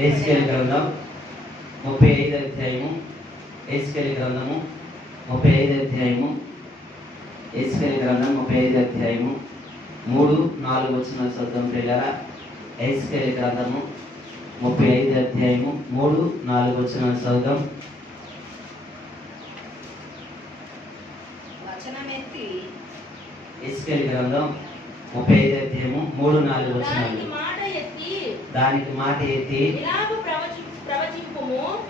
ఎహెజ్కేలు గ్రంథం 35 అధ్యాయము. ఎహెజ్కేలు గ్రంథము 35 అధ్యాయము. ఎహెజ్కేలు గ్రంథం 35 అధ్యాయము 3-4 వచనాలు చదువుదాం ప్రియులారా. ఎహెజ్కేలు గ్రంథము 35 అధ్యాయము 3-4 వచనాలు చదువుదాం. ఎహెజ్కేలు గ్రంథం 35 అధ్యాయము 3-4 వచనాలు. దానికి మాట ఎత్తి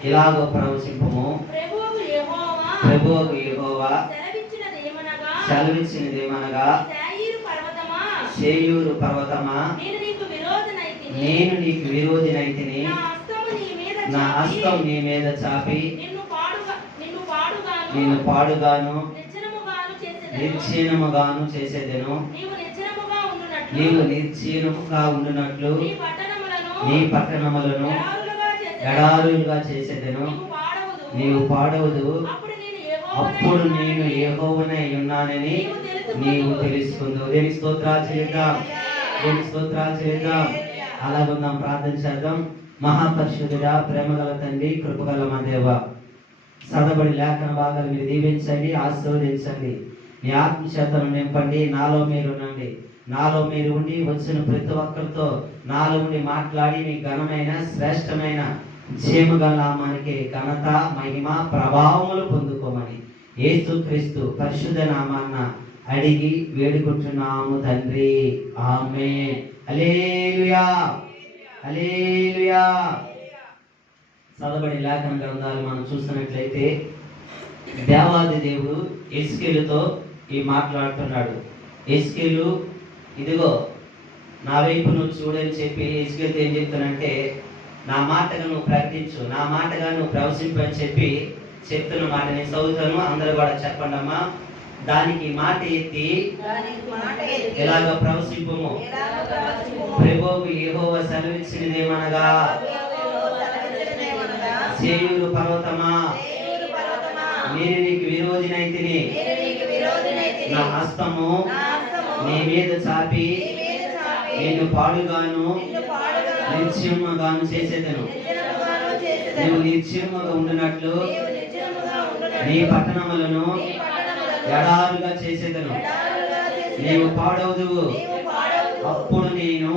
ఇలాగో ప్రవచింపుము, ప్రభువు యెహోవా సెలవిచ్చినదేమనగా, సేయీరు పర్వతమా, నేను నీకు విరోధినైతిని, నా హస్తం నీ మీద చాపి నిన్ను పాడుగాను నిర్జీనముగాను చేసేదెను. నీవు నిర్జీనముగా ఉండునట్లు నీ పట్టణములను ఎడారులుగా చేసేదెను. నీవు పాడవదు. అప్పుడు నేను యెహోవానై ఉన్నానని నీవు తెలుసుకుందు. దేవునికి స్తోత్రాలు చెల్లిద్దాం. దేవునికి స్తోత్రాలు చెల్లిద్దాం. అలాగున్నాం. ప్రార్థన చేద్దాం. మహాపరిశుద్ధుడా, ప్రేమగల తండ్రి, కృపగల మా దేవ, చదవబడి లేఖన భాగాలు మీరు దీవించండి, ఆశీర్వదించండి. నీ ఆత్మచేతను నింపండి. నాలో మీరు ఉండండి. నాలో మీరు ఉండి వచ్చిన ప్రతి ఒక్కరితో నాలో ఉండి మాట్లాడి మీ ఘనమైన శ్రేష్టమైన జీవగల నామానికి ఘనత, మహిమ, ప్రభావములు పొందుకోమని యేసుక్రీస్తు పరిశుద్ధ నామాన్న అడిగి వేడుకుంటున్నాము తండ్రి. ఆమేన్. హల్లెలూయా, హల్లెలూయా. చదవబడి లేఖన గ్రంథాలు మనం చూస్తున్నట్లయితే దేవాది దేవుడు ఎహెజ్కేలుతో ఈ మాట్లాడుతున్నాడు. ఎహెజ్కేలు, ఇదిగో నా వైపు నువ్వు చూడని చెప్పి ఎహెజ్కేలుతో ఏం చెప్తానంటే, నా మాటగా నువ్వు ప్రకటించు, నా మాటగా నువ్వు ప్రవశింపని చెప్పి చెప్తున్న మాట నేను చదువుతాను. అందరూ కూడా చెప్పండి అమ్మా. దానికి మాట ఎత్తి ఎలాగ ప్రవశింపుము, ప్రభువు యెహోవా సెలవిచ్చినదేమనగా, సేయీరు పర్వతమా, నేను నీకు విరోధినైతిని, నా హస్తము నీ మీద చాపి నిన్ను పాడుగాను నిర్జీవముగాను చేసేదను. నువ్వు నిర్జీవముగా ఉండునట్లు నీ పట్టణములను ఎడారుగా చేసేదను. నీవు పాడవదు. అప్పుడు నేను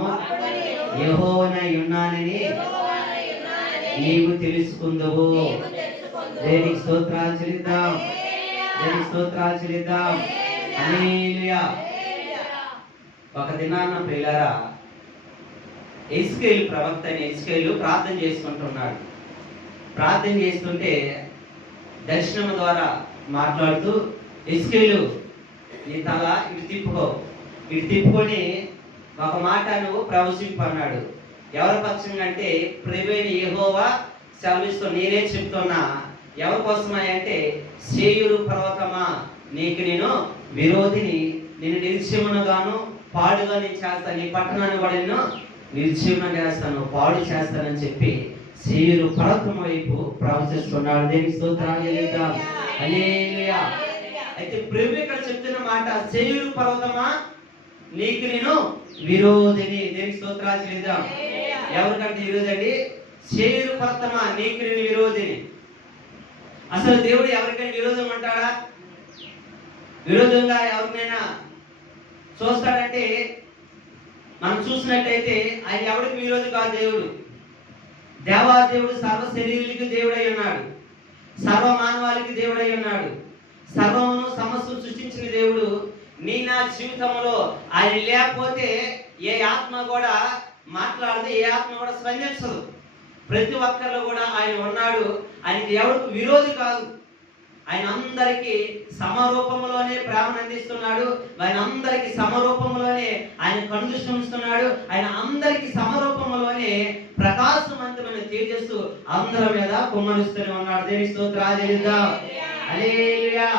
యెహోవానై ఉన్నానని నీవు తెలుసుకుందువు. దేవునికి స్తోత్రాలు చెల్లిద్దాం. దేవునికి స్తోత్రాలు చెల్లిద్దాం. హల్లెలూయా. ఒక దినాన ప్రియులారా, ఎహెజ్కేలు ప్రవక్త అయిన ఎహెజ్కేలు ప్రార్థన చేసుకుంటున్నాడు. ప్రార్థన చేస్తుంటే దర్శనం ద్వారా మాట్లాడుతూ, ఎహెజ్కేలు నీ తల ఇటు తిప్పుకో, ఇటు తిప్పుకొని ఒక మాట నువ్వు ప్రవశింపు అన్నాడు. ఎవరి పక్షంగా అంటే, ప్రభువైన యెహోవా సెలవిస్తూ నేనే చెప్తున్నా. ఎవరి కోసమా అంటే, సేయీరు పర్వతమా, నీకు నేను విరోధిని, నేను నిర్జీవముగాను పాడుగా నేను చేస్తాను. నీ పట్టణాన్ని కూడా నేను నిర్జీవనం చేస్తాను, పాడు చేస్తానని చెప్పి సేయీరు పర్వతం వైపు ప్రవచిస్తున్నాడు. దేనికి స్తోత్రాలు చెల్లిద్దాం. హల్లెలూయా. అయితే ప్రభు ఇక్కడ చెప్తున్న మాట, సేయీరు పర్వతమా, నీకు నేను విరోధిని. దేనికి స్తోత్రాలు చెల్లిద్దాం. ఎవరికంటే విరోధి అండి? సేయీరు పర్వతమా, నీకు నేను విరోధిని. అసలు దేవుడు ఎవరికైనా విరోధం అంటాడా? విరోధంగా ఎవరినైనా చూస్తాడంటే, మనం చూసినట్టయితే ఆయన ఎవరికి విరోధి కాదు. దేవుడు దేవాదేవుడు సర్వ శరీరులకి దేవుడై ఉన్నాడు, సర్వ మానవాళికి దేవుడై ఉన్నాడు, సర్వమును సమస్తం సృష్టించిన దేవుడు. నీ నా జీవితంలో ఆయన లేకపోతే ఏ ఆత్మ కూడా మాట్లాడదు, ఏ ఆత్మ కూడా స్పందించదు. ప్రతి ఒక్కరిలో కూడా ఆయన ఉన్నాడు. ఆయనకి ఎవరికి విరోధి కాదు. ఆయన అందరికీ సమరూపంలోనే ప్రేమను అందిస్తున్నాడు. ఆయన అందరికీ సమరూపంలోనే ఆయన కనుదృష్టి ఉంచుతున్నాడు. ఆయన అందరికీ సమరూపంలోనే ప్రకాశవంతమైన తేజస్సు అందరి మీద కుమ్మరిస్తూనే ఉన్నాడు. దేవుని స్తోత్రాలు చెల్లిద్దాం. హల్లెలూయా.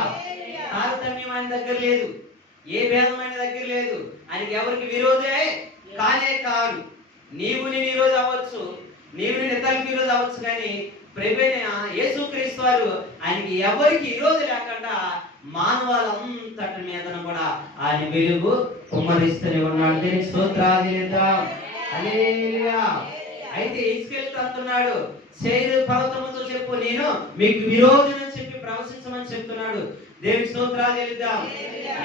తారతమ్యం ఆయన దగ్గర లేదు, ఏ భేదం ఆయన దగ్గర లేదు. ఆయనకి ఎవరికి విరోధే కానే కాదు. నీవు నేను విరోధి అవ్వచ్చు, నీవు నేను ఇతరులకు విరోధి అవ్వచ్చు, కానీ ప్రభువైన యేసుక్రీస్తు వారు ఆయనకి ఎవరికి విరోధి లేకుండా మానవాళంతటి మీదను కూడా ఆయన వెలుగు కుమ్మరిస్తూనే ఉన్నాడు. దేవుని స్తోత్రాలు చెల్లిద్దాం. హల్లెలూయా. అయితే ఇస్రాయేలుతో అంటున్నాడు, శేయీరు పర్వతముతో చెప్పు, నేను మీకు విరోధులని చెప్పి ప్రవచించమని చెప్తున్నాడు. దేవునికి స్తోత్రాలు చెల్లిద్దాం.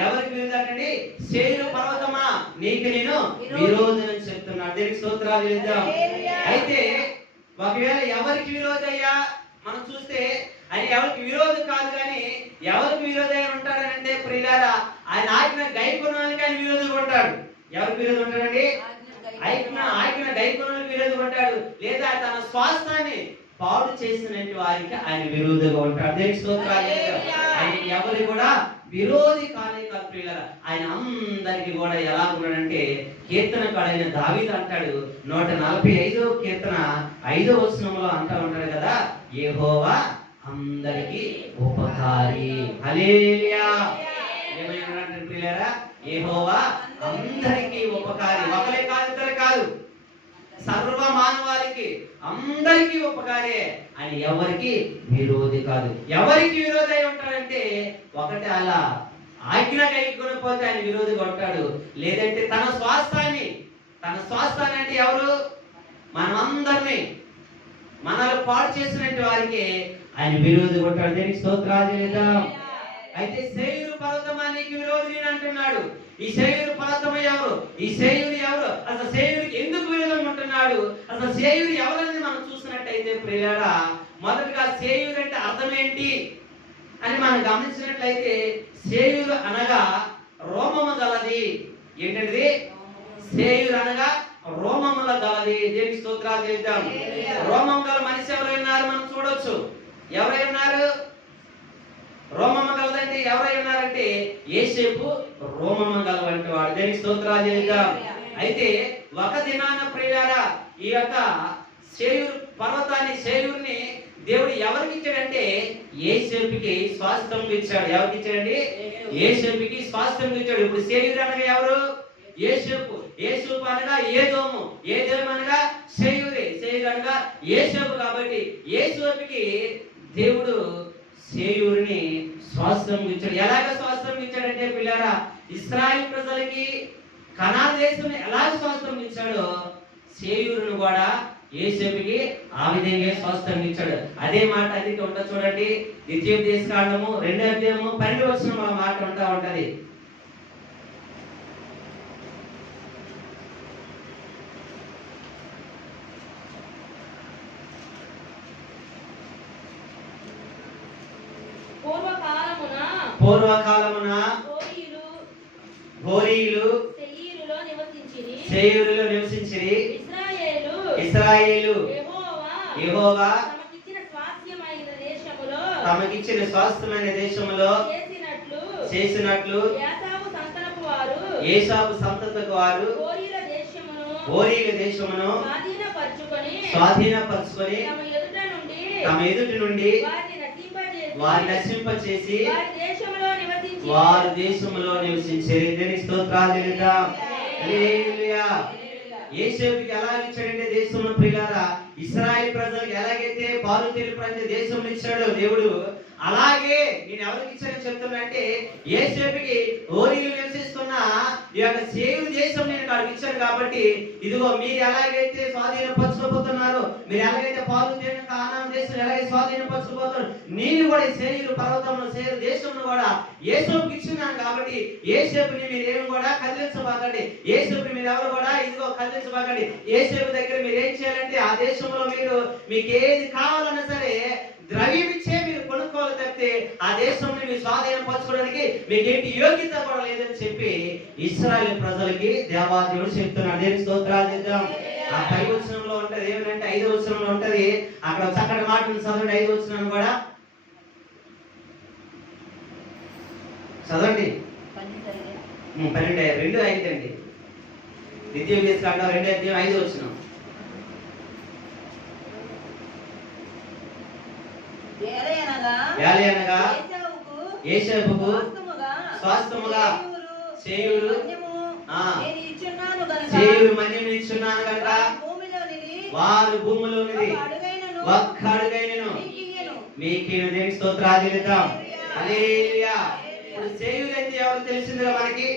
ఎవరికి విరోధండి? శేయీరు పర్వతమా, నీకు నేను విరోధులని చెప్తున్నాడు. దేవునికి స్తోత్రాలు చెల్లిద్దాం. అయితే ఒకవేళ ఎవరికి విరోధయ్యా మనం చూస్తే ఆయన ఎవరికి విరోధం కాదు, కానీ ఎవరికి విరోధం ఉంటాడనంటే ప్రియులారా, ఆయన ఆజ్ఞ గైకొనడానికి ఆయన విరోధంగా ఉంటాడు. ఎవరికి విరోధం ఉంటాడండి? ఆజ్ఞ గైకొనడానికి విరోధంగా ఉంటాడు. లేదా తన స్వాస్థాన్ని పాడు చేసినటువంటి వారికి ఆయన విరోధంగా ఉంటాడు. దేవుని స్తోత్రాలు. ఆయన ఎవరు కూడా విరోధి కానే కాదు ప్రియులారా. ఆయన అందరికి కూడా ఎలా ఉన్నాడంటే, కీర్తనకాడైన దావీదు అంటాడు 145వ కీర్తన 5వ వచనంలో అంటా ఉంటాడు కదా, యెహోవా అందరికి ఉపకారి. హల్లెలూయా. ఏమైనా ప్రియులారా, యెహోవా అందరికి ఉపకారి. ఒకరే కాదు, ఇద్దరు కాదు, సర్వ మానవాళికి అందరికీ ఉపకారే. అని ఎవరికి విరోధి కాదు. ఎవరికి విరోధి అయి ఉంటాడంటే, ఒకటి అలా ఆజ్ఞ కైకొనకపోతే ఆయన విరోధిగా ఉంటాడు. లేదంటే తన స్వాస్థాన్ని అంటే ఎవరు? మనమందరినీ మనల్ని పాడు చేసినట్టు వారికి ఆయన విరోధిగా ఉంటాడు. దేనికి స్తోత్రాలు చేద్దాం. అయితే శేయీరు పర్వతమా నీకు విరోధి అంటున్నాడు. ఈ శేయీరు పర్వతం ఎవరు? ఈ శేయీరు ఎవరు? అసలు శేయీరుకి ఎందుకు విరోధం ఉంటున్నాడు? అసలు శేయీరు ఎవరని మనం చూసినట్టయితే ప్రియులారా, మొదటగా శేయీరు అంటే అర్థం ఏంటి అని మనం గమనించినట్లయితే, శేయీరు అనగా రోమము గలది. ఏంటంటే శేయీరు అనగా రోమముల గలది. దేనికి స్తోత్రాలు చేద్దాం. రోమం గల మనిషి ఎవరైనారు మనం చూడొచ్చు. ఎవరైనారు? రోమమ్మ గలదంటే ఎవరై ఉన్నారంటే యేసేపు రోమమ్మ గలవంటి వాడు. దేనికి స్తోత్రాలు చేద్దాం. అయితే ఒక దినాన ప్రియులారా, ఈ యొక్క శేయీరు పర్వతాన్ని, శేయీరుని దేవుడు ఎవరికి ఇచ్చాడంటే యేసేపుకి స్వాస్థ్యం ఇచ్చాడు. ఎవరికి ఇచ్చాడండి? యేసేపుకి స్వాస్థ్యం ఇచ్చాడు. ఇప్పుడు శేయీరు అనగా ఎవరు? యేసేపు. యేసేపు అనగా ఏదోము, ఏదోము అనగా శేయీరే, శేయీరు అనగా యేసేపు. కాబట్టి యేసేపుకి దేవుడు శేయీరుని స్వాస్థ్యం ఇచ్చాడు. ఎలాగ స్వాస్థ్యం ఇచ్చాడంటే పిల్లరా, ఇశ్రాయేలు ప్రజలకి కనాను దేశం ఎలాగ స్వాస్థ్యం ఇచ్చాడో శేయీరును కూడా యేసేపుకి ఆ విధంగా స్వాస్థ్యం ఇచ్చాడు. అదే మాట అది ఉంటా చూడండి. ద్వితీయోపదేశకాండము 2వ అధ్యాయము 12వ వచనం ఆ మాట ఉంటా ఉంటది. పూర్వకాలమున హోరీయులు శేయీరులో నివసించిరి. ఇశ్రాయేలు యెహోవా తమకిచ్చిన స్వాస్థ్యమైన దేశములో చేసినట్లు ఏసావు సంతతికి వారు హోరీల దేశమును స్వాధీనపరచుకొని తమ ఎదుటి నుండి వారి నశింపచేసి వారి దేశంలో నివసించేది. దేనికి స్తోత్రాలు చెల్లిద్దాం. హల్లెలూయా. యేసేపుకి ఎలా ఇచ్చాడంటే దేశంలో ప్రియులారా, ఇశ్రాయేలు ప్రజలకు ఎలాగైతే పాలు తేలిపడే దేశంలో ఇచ్చాడో దేవుడు, అలాగే నేను ఎవరికి ఇచ్చానని చెప్తున్నా యేసేపుకి హోరీలు నివసిస్తున్న ఈ యొక్క శేయీరు దేశం నేను అక్కడికి ఇచ్చాను. కాబట్టి ఇదిగో మీరు ఎలాగైతే స్వాధీనపరచుకోబోతున్నారో, మీరు ఎలాగైతే పాలు తేలిన కానాను దేశం ఎలాగైతే స్వాధీనపరచుకోబోతున్నారు, నేను కూడా శేయీరు పర్వతంలో శేయీరు దేశంలో కూడా యేసేపుకి ఇచ్చినాను. కాబట్టి యేసేపుని మీరు ఏమి కూడా కదిలించబాకండి. యేసేపుని మీరు ఎవరు కూడా ఇదిగో కదిలించబాకండి. యేసేపు దగ్గర మీరు ఏం చేయాలంటే ఆ దేశంలో మీకు ఏది కావాలన్నా సరే ద్రవ్యం ఇచ్చే మీరు కొనుక్కోవాలి తప్పితే ఆ దేశంలో మీరు స్వాధీనపరచుకోవడానికి మీకు ఏంటి యోగ్యత కూడా లేదని చెప్పి ఇశ్రాయేలు ప్రజలకి దేవాదేవుడు చెప్తున్నాడు. దేనికి స్తోత్రాలు చేద్దాం. ఆ 5వ వచనంలో ఉంటది. ఏమంటే 5వ వచనంలో ఉంటది. అక్కడ చక్కటి మాటలు చదవండి. 5వ వచనం కూడా చదవండి. 2:5 అండి. ద్వితీయోపదేశకాండం 2వ అధ్యాయం 5వ వచనం. యేసేపుకు స్వాస్థ్యముగా శేయీరు మన్యము ఇచ్చున్నాను కనుక వారు భూమిలోనిది ఒక్క అడుగైనను మీకు. దేనికి స్తోత్రాలు చెల్లిద్దాం. హల్లెలూయా. ఇప్పుడు శేయీరు అంటే ఎవరు తెలిసిందిగా మనకి?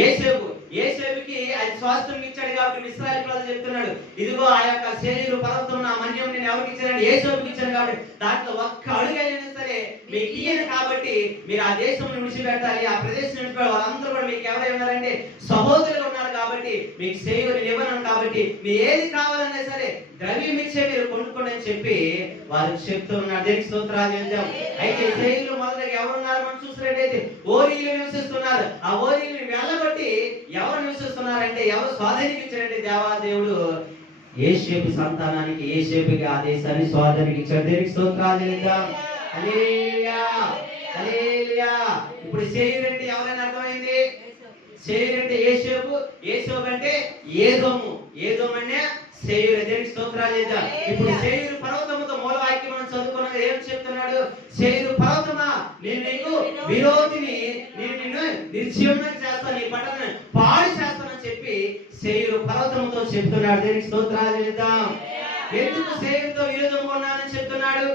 యేసేపు. యోసేపుకి అది స్వాస్థ్యం ఇచ్చాడు కాబట్టి ఇశ్రాయేలు ప్రజలు చెప్తున్నాడు, ఇదిగో ఆ యొక్క శరీరు పర్వతం నా మన్యం నేను ఎవరికి ఇచ్చానంటే యోసేపుకి ఇచ్చాను కాబట్టి దాంట్లో ఒక్క అడుగైనా సరే మీకు ఇయ్యను కాబట్టి మీరు ఆ దేశం విడిచిపెట్టాలి, ఆ ప్రదేశం విడిచిపెట్టాలి. వాళ్ళందరూ కూడా మీకు ఎవరై ఉన్నారంటే సహోదరులు ఉన్నారు కాబట్టి మీకు సేవలు ఇవ్వను కాబట్టి మీరు ఏది కావాలన్నా సరే ద్రవ్యం ఇచ్చే మీరు కొనుక్కోండి అని చెప్పి వారు చెప్తున్నారు. దేవునికి స్తోత్రాలు చెల్లిద్దాం. అయితే సేవలు మొదలుగా ఎవరున్నారు మనం చూసినట్టయితే ఓరీలు నివసిస్తున్నారు. ఆ ఓరీలు వెళ్ళగొట్టి ఎవరు నివసిస్తున్నారంటే ఎవరు స్వాధీనించారంటే దేవాదేవుడు యోసేపు సంతానానికి యోసేపుకి ఆ దేశాన్ని స్వాధీనికి ఇచ్చాడు. దేవునికి స్తోత్రాలు చెల్లిద్దాం. హల్లెలూయా హల్లెలూయా. ఇప్పుడు సేవలు అంటే ఎవరైనా అర్థమైంది? సేవలు అంటే యోసేపు, యోసేపు అంటే ఏదోము, ఏదోము అంటే సేవలు. దేవునికి స్తోత్రాలు చేద్దాం. ఇప్పుడు సేవలు పర్వతముతో మూలవాక్యం మనం చదువుకున్నాక ఏం చెప్తున్నాడు? సేవలు పర్వతమా నేను నీకు విరోధిని, నేను నిన్ను నిర్జీవంగా చేస్తాను, నీ పట్టణాన్ని పాడు చేస్తానని చెప్పి సేవలు పర్వతముతో చెప్తున్నాడు. దేవునికి స్తోత్రాలు చేద్దాం. ఎందుకు సేవలతో విరోధంగా ఉన్నానని చెప్తున్నాడు?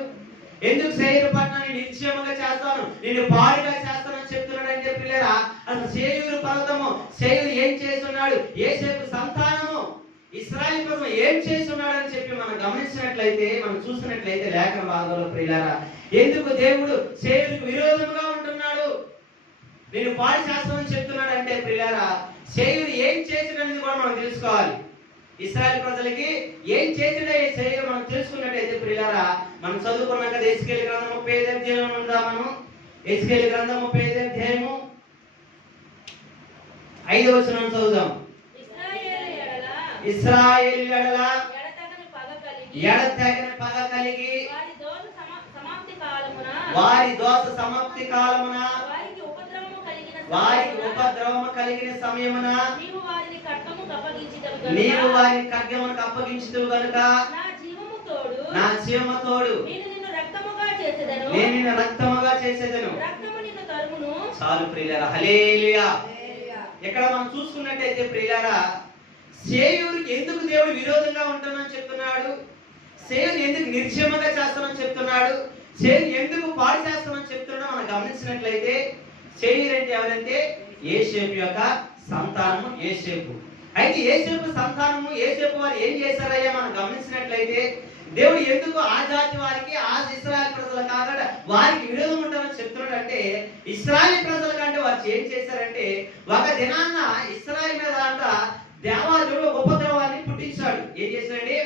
ఎందుకు సేవలు పట్టణాన్ని నిర్జీవంగా చేస్తాను, నేను పాడుగా చేస్తానని చెప్తున్నాడు అంటే పిల్లరా, అసలు సేవలు పర్వతము సేవలు ఏం చేస్తున్నాడు? యోసేపు సంతానము ఇశ్రాయేలు ప్రజలు ఏం చేస్తున్నాడు అని చెప్పి మనం గమనించినట్లయితే, మనం చూసినట్లయితే లేఖన భాగంలో ప్రియులారా, ఎందుకు దేవుడు సేవలకు విరోధంగా ఉంటున్నాడు, నేను పాడు చేస్తానని చెప్తున్నాడు అంటే ప్రియులారా, సేవలు ఏం చేసినది కూడా మనం తెలుసుకోవాలి. ఇశ్రాయేలు ప్రజలకి ఏం చేసినా ఈ సేవలు మనం తెలుసుకున్నట్టయితే ప్రియులారా, మనం చదువుకున్నాక ఎస్కేలు గ్రంథం 35 అధ్యాయం ఉందా? మనం ఎస్కేలు గ్రంథం 35 అధ్యాయము 5వ వచనం చదువుదాం. ఇశ్రాయేలు ఎడల ఎడతెగని పగ కలిగి వారి దోష సమాప్తి కాలమున వారికి ఉపద్రవము కలిగిన సమయమున నీవు వారిని ఖడ్గమునకు అప్పగించుదువు గనుక నా జీవము తోడు నేను నిన్ను రక్తముగా చేసేదను. చాలు ప్రియులారా, హల్లెలూయా. ఇక్కడ మనం చూసుకున్నట్టయితే ప్రియులారా, సేవకుడికి ఎందుకు దేవుడు విరోధంగా ఉంటున్నానని చెప్తున్నాడు? సేవను ఎందుకు నిర్జీవంగా చేస్తానని చెప్తున్నాడు? సేవను ఎందుకు పాడు చేస్తానని చెప్తున్నాడో మనం గమనించినట్లయితే, సేవకుడు అంటే ఎవరంటే యోసేపు యొక్క సంతానము యోసేపు. అయితే యోసేపు సంతానము యోసేపు వారు ఏం చేశారయ్యా మనం గమనించినట్లయితే, దేవుడు ఎందుకు ఆ జాతి వారికి, ఆ ఇశ్రాయేలు ప్రజలు కాకుండా వారికి విరోధం ఉంటారని చెప్తున్నాడు అంటే, ఇశ్రాయేలు ప్రజల కంటే వారు ఏం చేశారంటే, ఒక దినాన్న ఇశ్రాయేలు మీద అంట దేవాదేవుడు ఉపద్రవాన్ని పుట్టించాడు. ఏం చేశాడండి?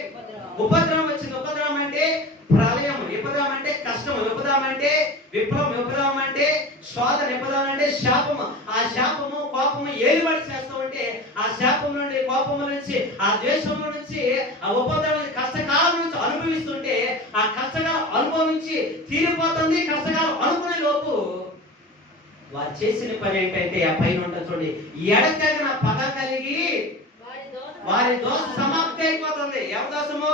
ఉపద్రవం వచ్చింది. ఉపద్రవం అంటే ప్రళయం, విపదం అంటే కష్టం, విపదం అంటే విప్లవం, విపదం అంటే శోధన, విపదం అంటే శాపము. ఆ శాపము కోపము ఏలుబడి చేస్తూ ఉంటే, ఆ శాపం నుండి, కోపము నుంచి, ఆ ద్వేషము నుంచి, ఆ ఉపద్రవం కష్టకాలం నుంచి అనుభవిస్తుంటే, ఆ కష్టకాలం అనుభవించి తీరిపోతుంది. కష్టకాలం అనుకునే లోపు వారు చేసిన పని ఏంటంటే, ఆ పైన ఉంటుంది చూడండి, ఎడతెగన పగ కలిగి వారి దోష సమాప్తి అయిపోతుంది. ఎవరి దోషము?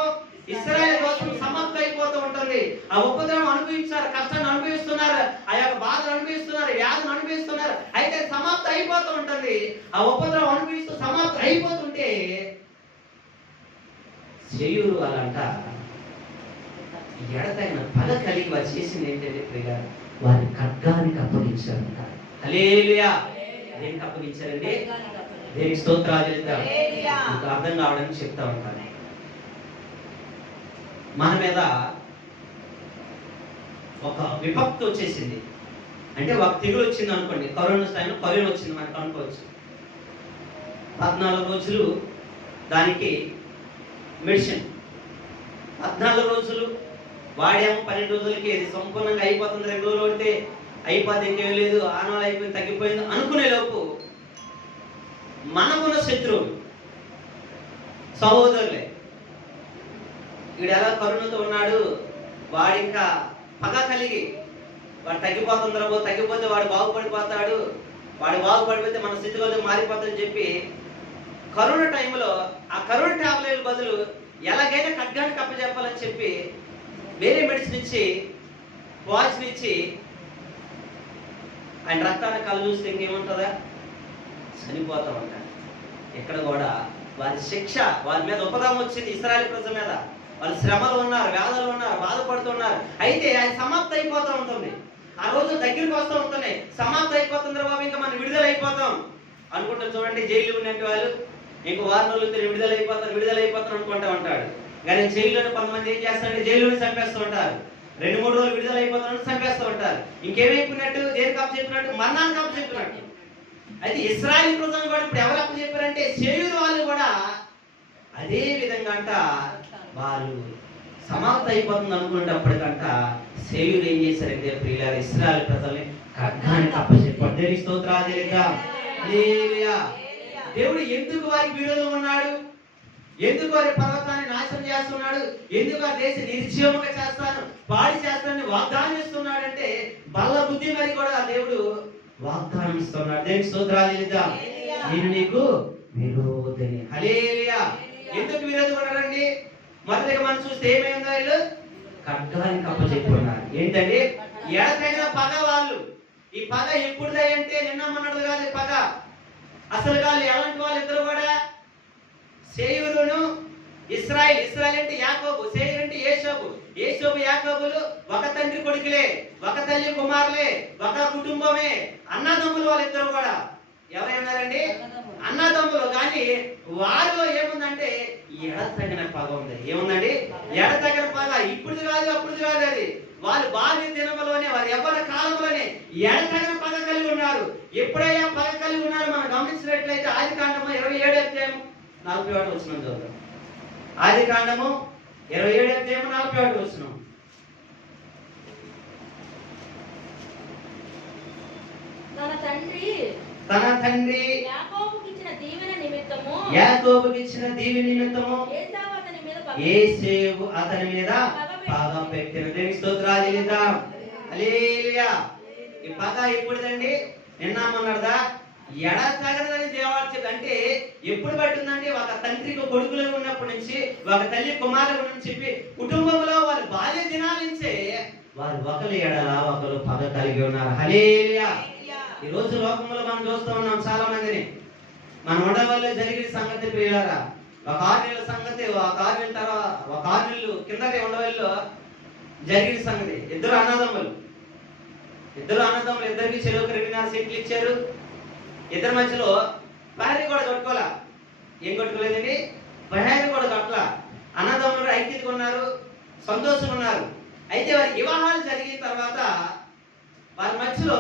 ఇశ్రాయేలు దోషం సమాప్తి అయిపోతూ ఉంటుంది. ఆ ఉపద్రవం అనుభవించారు, కష్టాన్ని అనుభవిస్తున్నారు, ఆ యొక్క బాధలు అనుభవిస్తున్నారు, వ్యాధులు అనుభవిస్తున్నారు. అయితే సమాప్తి అయిపోతూ ఉంటుంది. ఆ ఉపద్రవం అనుభవిస్తూ సమాప్తి అయిపోతుంటే చేయూరు వాళ్ళంట ఎడతగిన పగ కలిగి వారు చేసింది ఏంటంటే ప్రియుగా, వారి ఖడ్గానికి అప్పగించారంట. హల్లెలూయా. దేనికి అప్పగించారండి? దేనికి స్తోత్రాలు చెల్లిద్దాం. మీకు అర్థం కావడానికి చెప్తా ఉంటాను. మన మీద ఒక విపత్తు వచ్చేసింది అంటే, ఒక తెగులు వచ్చింది అనుకోండి. కరోనా టైంలో కరోనా వచ్చింది మనకు అనుకోవచ్చు. 14 రోజులు దానికి మెడిసిన్, 14 రోజులు వాడాము. 12 రోజులకి ఇది సంపూర్ణంగా అయిపోతుంది. 2 రోజులు పడితే అయిపోతే ఇంకేం లేదు, ఆనవాళ్ళు అయిపోయింది, తగ్గిపోయింది అనుకునే లోపు మనకున్న శత్రువులు సహోదరులే. వీడు ఎలా కరుణతో ఉన్నాడు, వాడు ఇంకా పగ కలిగి వాడు తగ్గిపోతుందిరా, తగ్గిపోతే వాడు బాగుపడిపోతాడు, వాడు బాగుపడిపోతే మన స్థితిగతులు మారిపోతుందని చెప్పి కరోనా టైంలో ఆ కరోనా టాబ్లెట్ బదులు ఎలాగైనా ఖడ్గానికి అప్పచెప్పాలని చెప్పి వేరే మెడిసిన్ ఇచ్చి, వాచ్ని ఇచ్చి, ఆయన రక్తాన్ని కళ్ళు చూస్తే ఇంకేముంటుందా, చనిపోతూ ఉంటారు. ఇక్కడ కూడా వారి శిక్ష, వారి మీద ఉపద్రవం వచ్చింది. ఇశ్రాయేలు ప్రజల మీద వాళ్ళు శ్రమలు ఉన్నారు, వ్యాధులు ఉన్నారు, బాధపడుతున్నారు. అయితే అది సమాప్తి అయిపోతూ ఉంటుంది. ఆ రోజు దగ్గరికి వస్తూ ఉంటున్నాయి. సమాప్తి అయిపోతుంది బాబు, ఇంకా మనం విడుదల అయిపోతాం. అనుకుంటారు చూడండి, జైలు ఉన్నట్టు వాళ్ళు ఇంకో వారం రోజులు విడుదలైపోతాను అనుకుంటా ఉంటాడు. కానీ జైల్లోనే కొంతమంది ఏం చేస్తారంటే జైల్లోనే చంపేస్తూ ఉంటారు. 2-3 రోజులు విడుదలైపోతాను చంపేస్తూ ఉంటారు. ఇంకేమైపోయినట్టు, దేనికి అప్పు చెప్పినట్టు, మరణానికి అప్పు చెప్పినట్టు. అయితే ఇశ్రాయేలు ప్రజలు కూడా ఇప్పుడు ఎవరు అప్పు చెప్పారంటే శేయూరు వాళ్ళు కూడా అదే విధంగా అంట వాళ్ళు సమాప్త అయిపోతుంది అనుకునేటప్పటికంట శేయూరు ఏం చేశారంటే ప్రియులారా ఇశ్రాయేలు ప్రజల్ని ఖడ్గానికి అప్పచెప్పాడు. దేవునికి స్తోత్రాలు చెల్లిద్దాం. హల్లెలూయా. దేవుడు ఎందుకు వారికి విరోధంగా ఉన్నాడు? ఎందుకు వారి పర్వతాన్ని నాశనం చేస్తున్నాడు? ఎందుకు ఆ దేశం నిర్జీవంగా చేస్తాను, పాడి చేస్తానని వాగ్దానం ఇస్తున్నాడంటే బల్ల బుద్ధి మరి కూడా ఆ దేవుడు వాగ్దానం ఇస్తున్నాడు. దేవునికి స్తోత్రాలు చెల్లిద్దాం. నేను నీకు విరోధిని. హల్లెలూయా. ఎందుకు విరోధంగా ఉన్నారండి? మొదటిగా మనం చూస్తే ఏమైందో వీళ్ళు ఖడ్గానికి అప్పచెప్పుకున్నారు. ఏంటంటే ఎడతగిన పగ వాళ్ళు. ఈ పగ ఎప్పుడుదే అంటే నిన్న మొన్నటిది కాదు పగ. అసలు వాళ్ళు ఎలాంటి వాళ్ళు ఇద్దరు కూడా శేయూరును ఇశ్రాయేల్ అంటే యాకోబు, శేయూరు అంటే ఏషోబు యాకోబులు ఒక తండ్రి కొడుకులే, ఒక తల్లి కుమారులే, ఒక కుటుంబమే, అన్నదమ్ములు వాళ్ళిద్దరు కూడా. ఎవరైనారండి? అన్నదమ్ములు. కానీ వారిలో ఏముందంటే ఎడతగిన పగ ఉంది. ఏముందండి? ఎడతగిన పగ. ఇప్పుడుది కాదు అప్పుడుది కాదు అది. వాళ్ళు బాల్య దినములోనే, వారి యవ్వన కాలంలోనే ఎడతగిన పగ కలిగి ఉన్నారు. ఎప్పుడైనా పగ కలిగి ఉన్నారు మనం గమనించినట్లయితే ఆదికాండము 27వ అధ్యాయం 41వ వచనం చదువుతాం. ఆదికాండము 27వ అధ్యాయం 41వ వచనం. తన తండ్రి యాకోబుకి ఇచ్చిన దీవెన నిమిత్తము ఏసేవు అతని మీద పగ పెట్టిన. దేవునికి స్తోత్రాలు చెల్లిద్దాం. హల్లెలూయా. ఈ పగ ఎప్పుడుదండి? నిన్న మొన్నటిదా? ఎడతగదని దేవుడు అంటే ఎప్పుడు పట్టిందండి? ఒక తండ్రికి కొడుకులు ఉన్నప్పటి నుంచి, ఒక తల్లి కుమారులు నుంచి చెప్పి కుటుంబంలో వారి బాల్య దినాల నుంచే వారు ఒకరు ఎడల ఒకరు పగ కలిగి ఉన్నారు. హల్లెలూయా. ఈ రోజు లోకంలో మనం చూస్తూ ఉన్నాం చాలా మందిని. మన ఉండవల్లో జరిగిన సంగతి ప్రియులారా, ఒక 6 నెలల సంగతి, ఒక 6 నెలల తర్వాత, ఒక 6 నెలలు కిందటి ఉండవల్లో జరిగిన సంగతి. ఇద్దరు అన్నదమ్ములు, ఇద్దరికి చెరువుకు 2.5 సెంట్లు ఇచ్చారు. ఇద్దరి మధ్యలో భార్య కూడా కట్టుకోవాలా. ఏం కట్టుకోలేదండి? భార్య కూడా కట్టలా. అన్నదమ్ములు ఐక్యతగా ఉన్నారు, సంతోషంగా ఉన్నారు. అయితే వారి వివాహాలు జరిగిన తర్వాత వారి మధ్యలో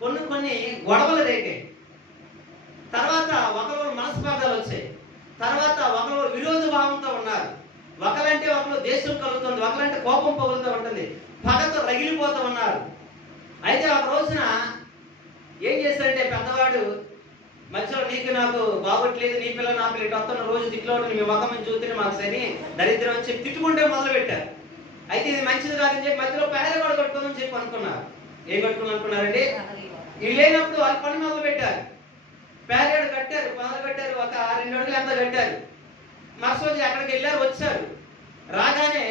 కొన్ని గొడవలు రేగాయి. తర్వాత ఒకరు మనస్పర్ధలు వచ్చాయి. తర్వాత ఒకరు విరోధ భావంతో ఉన్నారు. ఒకరంటే ఒకరు దేశం కలుగుతుంది, ఒకరంటే కోపం పగులుతూ ఉంటుంది, పగతో రగిలిపోతూ ఉన్నారు. అయితే ఒక రోజున ఏం చేశారంటే పెద్దవాడు మధ్యలో నీకు నాకు బాగోట్లేదు, నీ పిల్ల నా పిల్ల వస్తున్న రోజు తిట్లో మీ ముఖం చూస్తేనే మాకు సరి దరిద్రం అని చెప్పి తిట్టుకుంటే మొదలు పెట్టారు. అయితే ఇది మంచిది కాదని చెప్పి మధ్యలో పేద కూడా కట్టుకోమని చెప్పి అనుకున్నారు. ఏం కట్టుకుని అనుకున్నారండి? ఇవి లేనప్పుడు వాళ్ళు పని మొదలు పెట్టారు. పేరేడు కట్టారు, మొదలు పెట్టారు, ఒక 2 అడుగులు ఎంత కట్టారు. మరుసటి అక్కడికి వెళ్ళారు, వచ్చారు. రాగానే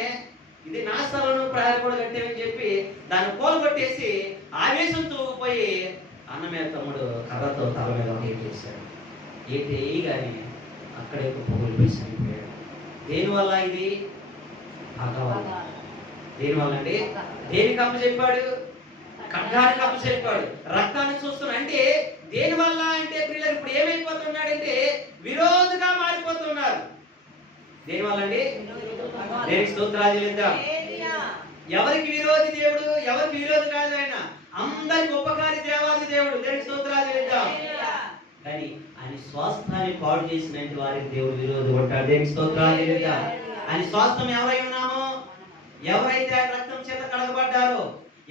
ఇది నా స్థలం ప్రయాణ కూడా కట్టారని చెప్పి దాన్ని కోలు కొట్టేసి ఆవేశంతో పోయి అన్న మీద తమ్ముడు కర్రతో తల మీద ఏటేశాడు. ఏటేయగానే అక్కడే పువ్వులు పెట్టి చనిపోయాడు. దేనివల్ల ఇది? పగ వల్ల. దేనివల్ల అండి? దేనికి అప్పు చెప్పాడు? ఖడ్గానికి అప్పు చెప్పాడు. రక్తాన్ని చూస్తున్నా అంటే దేనివల్ల అంటే పిల్లలు ఇప్పుడు ఏమైపోతున్నాడంటే విరోధిగా మారిపోతున్నారు. దేనివల్ల అండి? దేనికి స్తోత్రాలు చెల్లిద్దాం. ఎవరికి విరోధి దేవుడు? ఎవరికి విరోధి కాదు ఆయన. అందరికి ఉపకారి దేవాది దేవుడు. దేనికి స్తోత్రాలు చెల్లిద్దాం. కానీ ఆయన స్వాస్థాన్ని పాడు చేసినట్టు వారికి దేవుడు విరోధి ఉంటాడు. దేనికి స్తోత్రాలు చెల్లిద్దాం. ఆయన స్వాస్థం ఎవరై ఉన్నామో, ఎవరైతే ఆయన రక్తం చేత కడగబడ్డారో,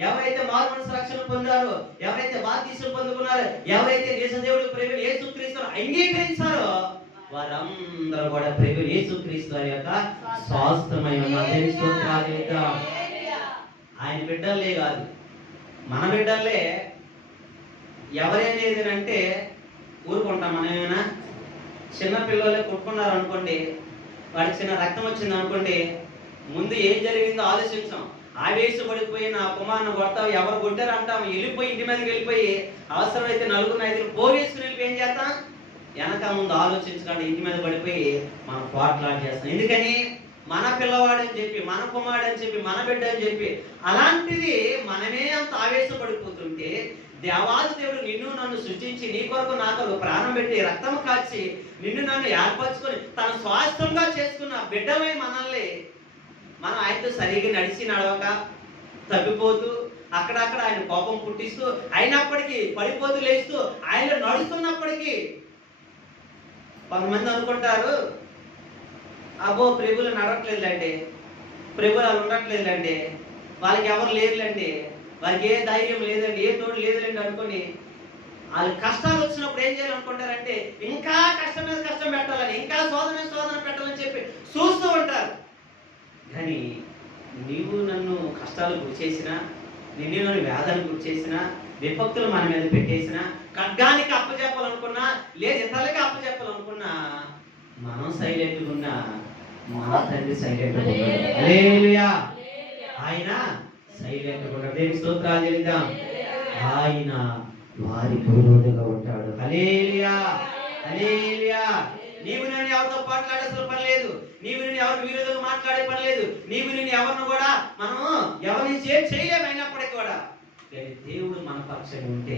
ఎవరైతే మారు మనసు రక్షణ పొందారో, ఎవరైతే బాప్తిస్మం పొందుకున్నారో, ఎవరైతే యేసుదేవుడు ప్రభువు యేసుక్రీస్తును అంగీకరించారో వారందరూ కూడా ప్రభువు యేసుక్రీస్తు వారి యొక్క స్వాస్థ్యమై ఉన్నారు. ఆయన బిడ్డలే కాదు, మన బిడ్డలే. ఎవరైనా అంటే ఊరుకుంటాం మనం. ఏమైనా చిన్న పిల్లలే కొట్టుకున్నారు అనుకోండి, వాడికి చిన్న రక్తం వచ్చింది అనుకోండి, ముందు ఏం జరిగిందో ఆలోచించాం. ఆవేశపడిపోయి నా కుమారుని కొడతావు, ఎవరు కొట్టారు అంటాం, వెళ్ళిపోయి ఇంటి మీదకి వెళ్ళిపోయి అవసరమైతే 4-5 పోలీసులు వెళ్ళిపోయి ఏం చేస్తాం? వెనక ముందు ఆలోచించకుండా ఇంటి మీద పడిపోయి మనం పోట్లాట చేస్తాం. ఎందుకని? మన పిల్లవాడని చెప్పి, మన కుమారుడు అని చెప్పి, మన బిడ్డ అని చెప్పి. అలాంటిది మనమే అంత ఆవేశపడిపోతుంటే దేవాది దేవుడు నిన్ను నన్ను సృష్టించి నీ కొరకు నా కొరకు ప్రాణం పెట్టి రక్తం కాచి నిన్ను నన్ను ఏర్పరచుకొని తన స్వాస్థ్యంగా చేసుకున్న బిడ్డమై మనల్ని మనం ఆయనతో సరిగ్గా నడిచి నడవక తప్పిపోతూ అక్కడక్కడ ఆయన కోపం పుట్టిస్తూ అయినప్పటికీ పడిపోతూ లేస్తూ ఆయన నడుస్తున్నప్పటికీ కొంతమంది అనుకుంటారు, అబ్బో ప్రభులు నడవట్లేదులేండి, ప్రభులు వాళ్ళు ఉండట్లేదులేండి, వాళ్ళకి ఎవరు లేదులేండి, వారికి ఏ ధైర్యం లేదండి, ఏ తోడు లేదులేండి అనుకుని వాళ్ళు కష్టాలు వచ్చినప్పుడు ఏం చేయాలనుకుంటారంటే ఇంకా కష్టం మీద కష్టం పెట్టాలని, ఇంకా శోధన మీద శోధన పెట్టాలని చెప్పి చూస్తూ ఉంటారు. కానీ నీవు నన్ను కష్టాలు గురి చేసినా, నిన్ను నన్ను వేదనకు గురి చేసినా, విపత్తులు మన మీద పెట్టేసినా, ఖడ్గానికి అప్పచెప్పాలనుకున్నా, లేదు ఇతరులకి అప్పచెప్పాలనుకున్నా, మనం సైలెంట్గా ఉన్నా మన తండ్రి సైలెంట్గా ఉన్నాడు. హల్లెలూయా. ఆయన సైలెంట్గా ఉన్నాడు. దేవుని స్తోత్రాలు చెల్లిద్దాం. ఆయన వారి విరోధిగా ఉంటాడు. హల్లెలూయా, హల్లెలూయా. నీవు నేను ఎవరితో మాట్లాడాల్సిన పని లేదు, నీవు నేను ఎవరి విరోధంగా మాట్లాడే పని లేదు, నీవు నేను ఎవరిని కూడా మనం ఎవరిని చేయలేము. అయినప్పటికీ కూడా దేవుడు మన పక్షంగా ఉంటే,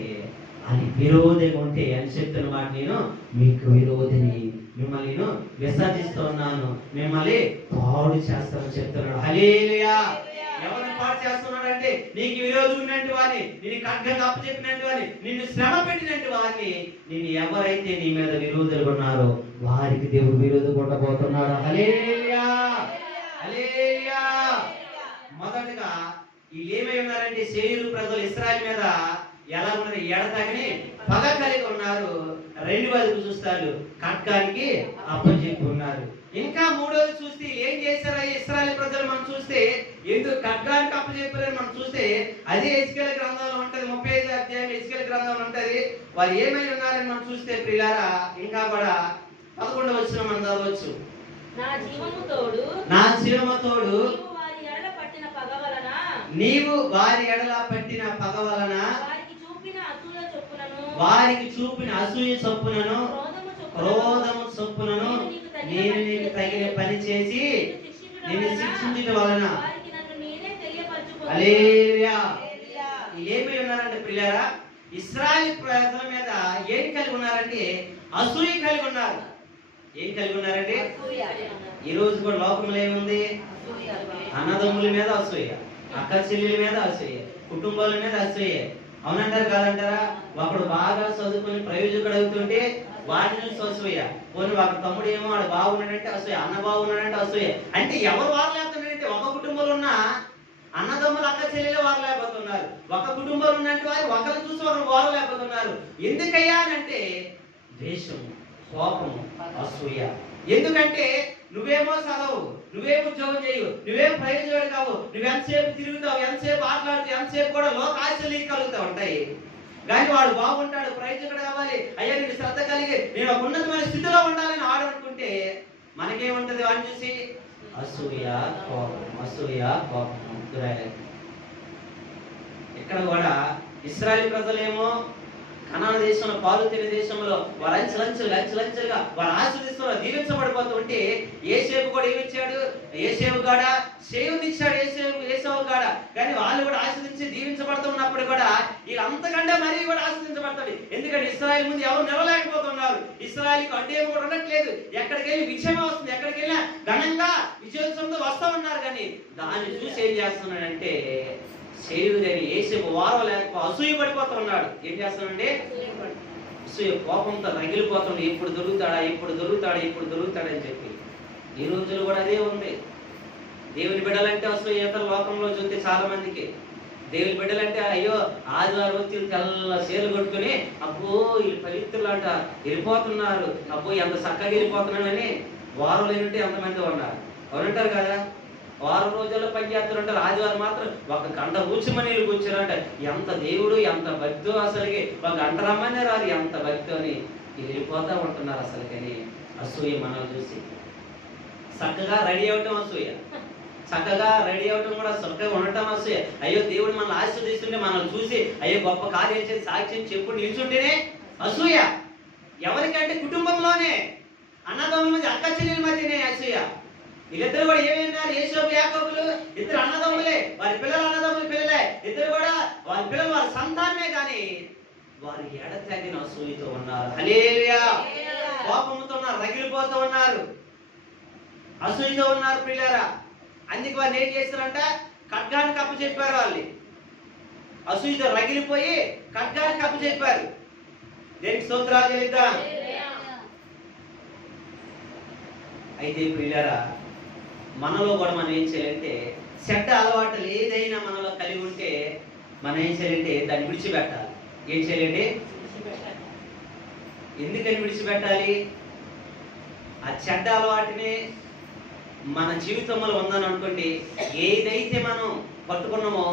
అది విరోధిగా ఉంటే అని చెప్తున్న మాట, నేను మీకు విరోధిని, మిమ్మల్ని నేను విసర్జిస్తూ ఉన్నాను, మిమ్మల్ని పాడు చేస్తానని చెప్తున్నాడు. హల్లెలూయా. ఎవరిని పాడు చేస్తున్నాడు అంటే నీకు విరోధం ఉన్నట్టు వారిని, నేను ఖడ్గంగా అప్పచెప్పినట్టు వారిని, నిన్ను శ్రమ పెట్టినట్టు వారిని, నిన్ను ఎవరైతే నీ మీద విరోధులు ఉన్నారో వారికి దేవుడు విరోధం ఉండబోతున్నాడు. హల్లెలూయా, హల్లెలూయా. మొదటగా వీళ్ళు ఏమై ఉన్నారంటే శరీరు ప్రజలు ఇశ్రాయేలు మీద ఎలా ఉన్నారు, ఎడతగని పగ కలిగి ఉన్నారు. రెండు వైపు చూస్తారు, ఖడ్గానికి అప్పచెప్పి ఉన్నారు. ఇంకా మూడోది చూస్తే ఏం చేశారు ఇశ్రాయేలు ప్రజలు మనం చూస్తే, ఎందుకు ఖడ్గానికి అప్పచెప్పారని మనం చూస్తే అదే ఎజ్కేలు గ్రంథంలో ఉంటది, 35వ అధ్యాయం ఎజ్కేలు గ్రంథంలో ఉంటది. వారు ఏమై ఉన్నారని మనం చూస్తే ప్రియులారా, ఇంకా కూడా 11వ వచనం మనం చదవచ్చు. నా జీవము తోడు నీవు వారి ఎడల పట్టిన పగ వలన వారికి చూపిన అసూయ చొప్పునను క్రోధము చొప్పునను నేను నీకు తగిన పని చేసి నిన్ను శిక్షించడం వలన. హల్లెలూయా. ఏమై ఉన్నారంటే ప్రియులారా, ఇశ్రాయేలు ప్రజల మీద ఏం కలిగి ఉన్నారంటే అసూయ కలిగి ఉన్నారు. ఏం కలిగి ఉన్నారంటే ఈ రోజు కూడా లోకంలో ఏముంది, అన్నదమ్ముల మీద అసూయ, అక్క చెల్లెల మీద అసూయ, కుటుంబాల మీద అసూయ. అవునంటారు కాదంటారా? ఒకడు బాగా చదువుకుని ప్రయోజకుడు అవుతుంటే వాడిని చూసి అసూయ, పోనీ ఒక తమ్ముడు ఏమో వాడు బాగున్నాడంటే అసూయ, అన్న బాగున్నాడంటే అసూయ. అంటే ఎవరు వారలేకపోతున్నారంటే ఒక కుటుంబంలో ఉన్న అన్నదమ్ములు అక్క చెల్లెలు వారలేకపోతున్నారు, ఒక కుటుంబంలో ఉన్నట్టు వారు ఒకరిని చూసి ఒకరు వారలేకపోతున్నారు. ఎందుకయ్యా అంటే ద్వేషము, కోపము, అసూయ. ఎందుకంటే నువ్వేమో చదవు, నువ్వేమో ఉద్యోగం చేయవు, నువ్వేం ప్రయోజకుడు కావు, నువ్వెంతసేపు తిరుగుతావు, ఎంతసేపు ఆటలాడుతావు, ఎంతసేపు కూడా లోక ఆశలు కలుగుతూ ఉంటాయి. కానీ వాడు బాగుంటాడు, ప్రయోజకుడు కావాలి, అయ్యా నీకు శ్రద్ధ కలిగి నేను ఒక ఉన్నతమైన స్థితిలో ఉండాలని ఆడనుకుంటే మనకేముంటది? వాడిని చూసి అసూయ, కోపం, అసూయ, కోపం. ఇక్కడ కూడా ఇశ్రాయేలు ప్రజలేమో కనాను దేశంలో పాలు తినే దేశంలో వారు అంచెలంచెలుగా వారు ఆశీర్వదిస్తున్నారు, దీవించబడిపోతూ ఉంటే యేసేపు కూడా ఏమిచ్చాడు? యేసేపు కూడా సేవనిచ్చాడు, యేసేపు కూడా. కానీ వాళ్ళు కూడా ఆశీర్వదించి దీవించబడుతున్నప్పుడు కూడా వీళ్ళు అంతకంటే మరీ కూడా ఆశీర్వదించబడతాడు. ఎందుకంటే ఇశ్రాయేలు ముందు ఎవరు నిలవలేకపోతున్నారు, ఇశ్రాయేలుకి అడ్డేమి కూడా ఉండట్లేదు, ఎక్కడికి వెళ్ళి విజయమే వస్తుంది, ఎక్కడికి వెళ్ళినా ఘనంగా విజయోత్సవంతో వస్తూ ఉన్నారు. కానీ దాన్ని చూసి ఏం చేస్తున్నాడంటే సేవని యేసేపు వారం లేక అసూయ పడిపోతూ ఉన్నాడు. ఏం చేస్తానంటే అసూయ కోపంతో రగిలిపోతుంది, ఎప్పుడు దొరుకుతాడని చెప్పి. ఈ రోజులు కూడా అదే ఉంది. దేవుని బిడ్డలంటే అసూయ లోకంలో చూస్తే చాలా మందికి. దేవుని బిడ్డలంటే అయ్యో ఆదివారం వచ్చి తెల్ల సేలు కొట్టుకుని అబ్బో వీళ్ళు పవిత్రులంట వెళ్ళిపోతున్నారు, అబ్బో ఎంత చక్కగా వెళ్ళిపోతున్నానని వారం లేనుంటే ఎంతమంది ఉన్నారు. అవునంటారు కదా? వారం రోజుల్లో పనిచేస్తారంటారు, ఆదివారం మాత్రం ఒక గంట కూర్చుమని కూర్చోరంట. ఎంత దేవుడు, ఎంత భక్తి, అసలుకి ఒక గంట రమ్మనే రారు, ఎంత భక్తి అని వెళ్ళిపోతూ ఉంటున్నారు. అసలుకని అసూయ మనల్ని చూసి. చక్కగా రెడీ అవటం అసూయ, చక్కగా రెడీ అవటం కూడా చక్కగా ఉండటం అసూయ. అయ్యో దేవుడు మనల్ని ఆశీర్వదిస్తుంటే మనల్ని చూసి అయ్యో గొప్ప కార్యం చేసి సాక్ష్యం చెప్పు నిల్చుంటేనే అసూయ. ఎవరికంటే కుటుంబంలోనే అన్నదమ్ముల మధ్య, అక్క చెల్లెల మధ్యనే అసూయ. వీళ్ళిద్దరు కూడా ఏమైనారు? యేసేపు యాకోబులు ఇద్దరు అన్నదమ్ములే, వారి పిల్లలు అన్నదమ్ముల పిల్లలే, ఇద్దరు కూడా వాళ్ళ పిల్లలు వాళ్ళ సంతానమే కానీ వారు ఎడతెగని అసూయతో ఉన్నారు. హల్లెలూయా. కోపంతో ఉన్నారు, రగిలిపోతూ ఉన్నారు, అసూయతో ఉన్నారు పిల్లరా. అందుకే వాళ్ళు ఏం చేస్తారంట, ఖడ్గానికి అప్పు చెప్పారు. వాళ్ళు అసూయతో రగిలిపోయి ఖడ్గానికి అప్పు చెప్పారు. దేనికి స్తోత్రాలు చెల్లిద్దాం. అయితే పిల్లరా, మనలో కూడా మనం ఏం చేయాలంటే, చెడ్డ అలవాటులు ఏదైనా మనలో కలిగి ఉంటే మనం ఏం చేయాలంటే దాన్ని విడిచిపెట్టాలి. ఏం చేయాలండి? ఎందుకని విడిచిపెట్టాలి? ఆ చెడ్డ అలవాటుని మన జీవితంలో ఉందని అనుకోండి, ఏదైతే మనం పట్టుకున్నామో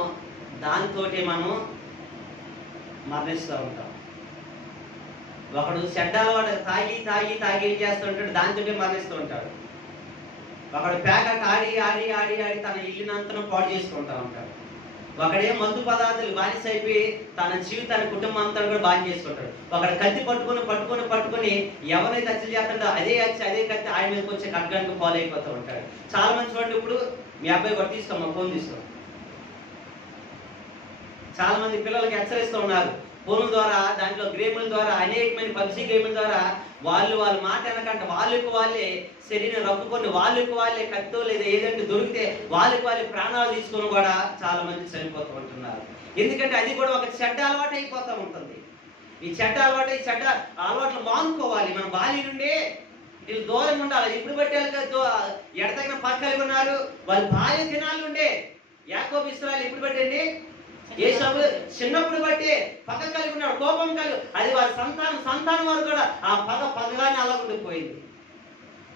దాంతో మనం మరణిస్తూ ఉంటాం. ఒకడు చెడ్డ అలవాటు తాగి తాగి తాగి ఏం చేస్తూ ఉంటాడు, దాంతో మరణిస్తూ ఉంటాడు. ఒకడు ప్యాకెట్ ఆడి ఆడి ఆడి ఆడి తన ఇల్లునంతను పాడు చేసుకుంటూ ఉంటాడు. ఒకడే మందు పదార్థాలు బానిస అయిపోయి తన జీవితాన్ని కుటుంబం అంతా కూడా బాగా చేసుకుంటాడు. ఒకడు కత్తి పట్టుకొని పట్టుకొని పట్టుకొని ఎవరైతే హత్య చేస్తాడో అదే కత్తి ఆయన మీదకి వచ్చే ఖడ్గానికి ఫాలో అయిపోతూ ఉంటాడు. చాలా మంది చూడండి, ఇప్పుడు మీ అబ్బాయి కూడా తీసుకోమ్మా, ఫోన్ తీసుకో. చాలా మంది పిల్లలకి హెచ్చరిస్తూ ఉన్నారు ఫోన్ ద్వారా, దాంట్లో గేముల ద్వారా, అనేకమైన పబ్జీ గేముల ద్వారా వాళ్ళ మాట వెనకంటే వాళ్ళకి వాళ్ళే శరీరం రప్పుకొని వాళ్ళకి వాళ్ళే కత్తో లేదా ఏదంటే దొరికితే వాళ్ళకి వాళ్ళే ప్రాణాలు తీసుకొని కూడా చాలా మంది చనిపోతూ ఉంటున్నారు. ఎందుకంటే అది కూడా ఒక చెడ్డ అలవాటు అయిపోతూ ఉంటుంది. ఈ చెడ్డ అలవాట్లు మానుకోవాలి. మన బాల్యం నుండే వీళ్ళు దూరంగా ఉండాలి. ఇప్పుడు బట్టి ఎడతగిన పక్కలు ఉన్నారు. వాళ్ళ బాల్య దినాలు ఉండే యాకోబు ఇశ్రాయేలు ఇప్పుడు బట్టండి, ఏసావు చిన్నప్పుడు బట్టి పగ కలిగి ఉన్నాడు, కోపం కలిగి, అది వారి సంతానం వారు కూడా ఆ పగగానే అలా ఉండిపోయింది.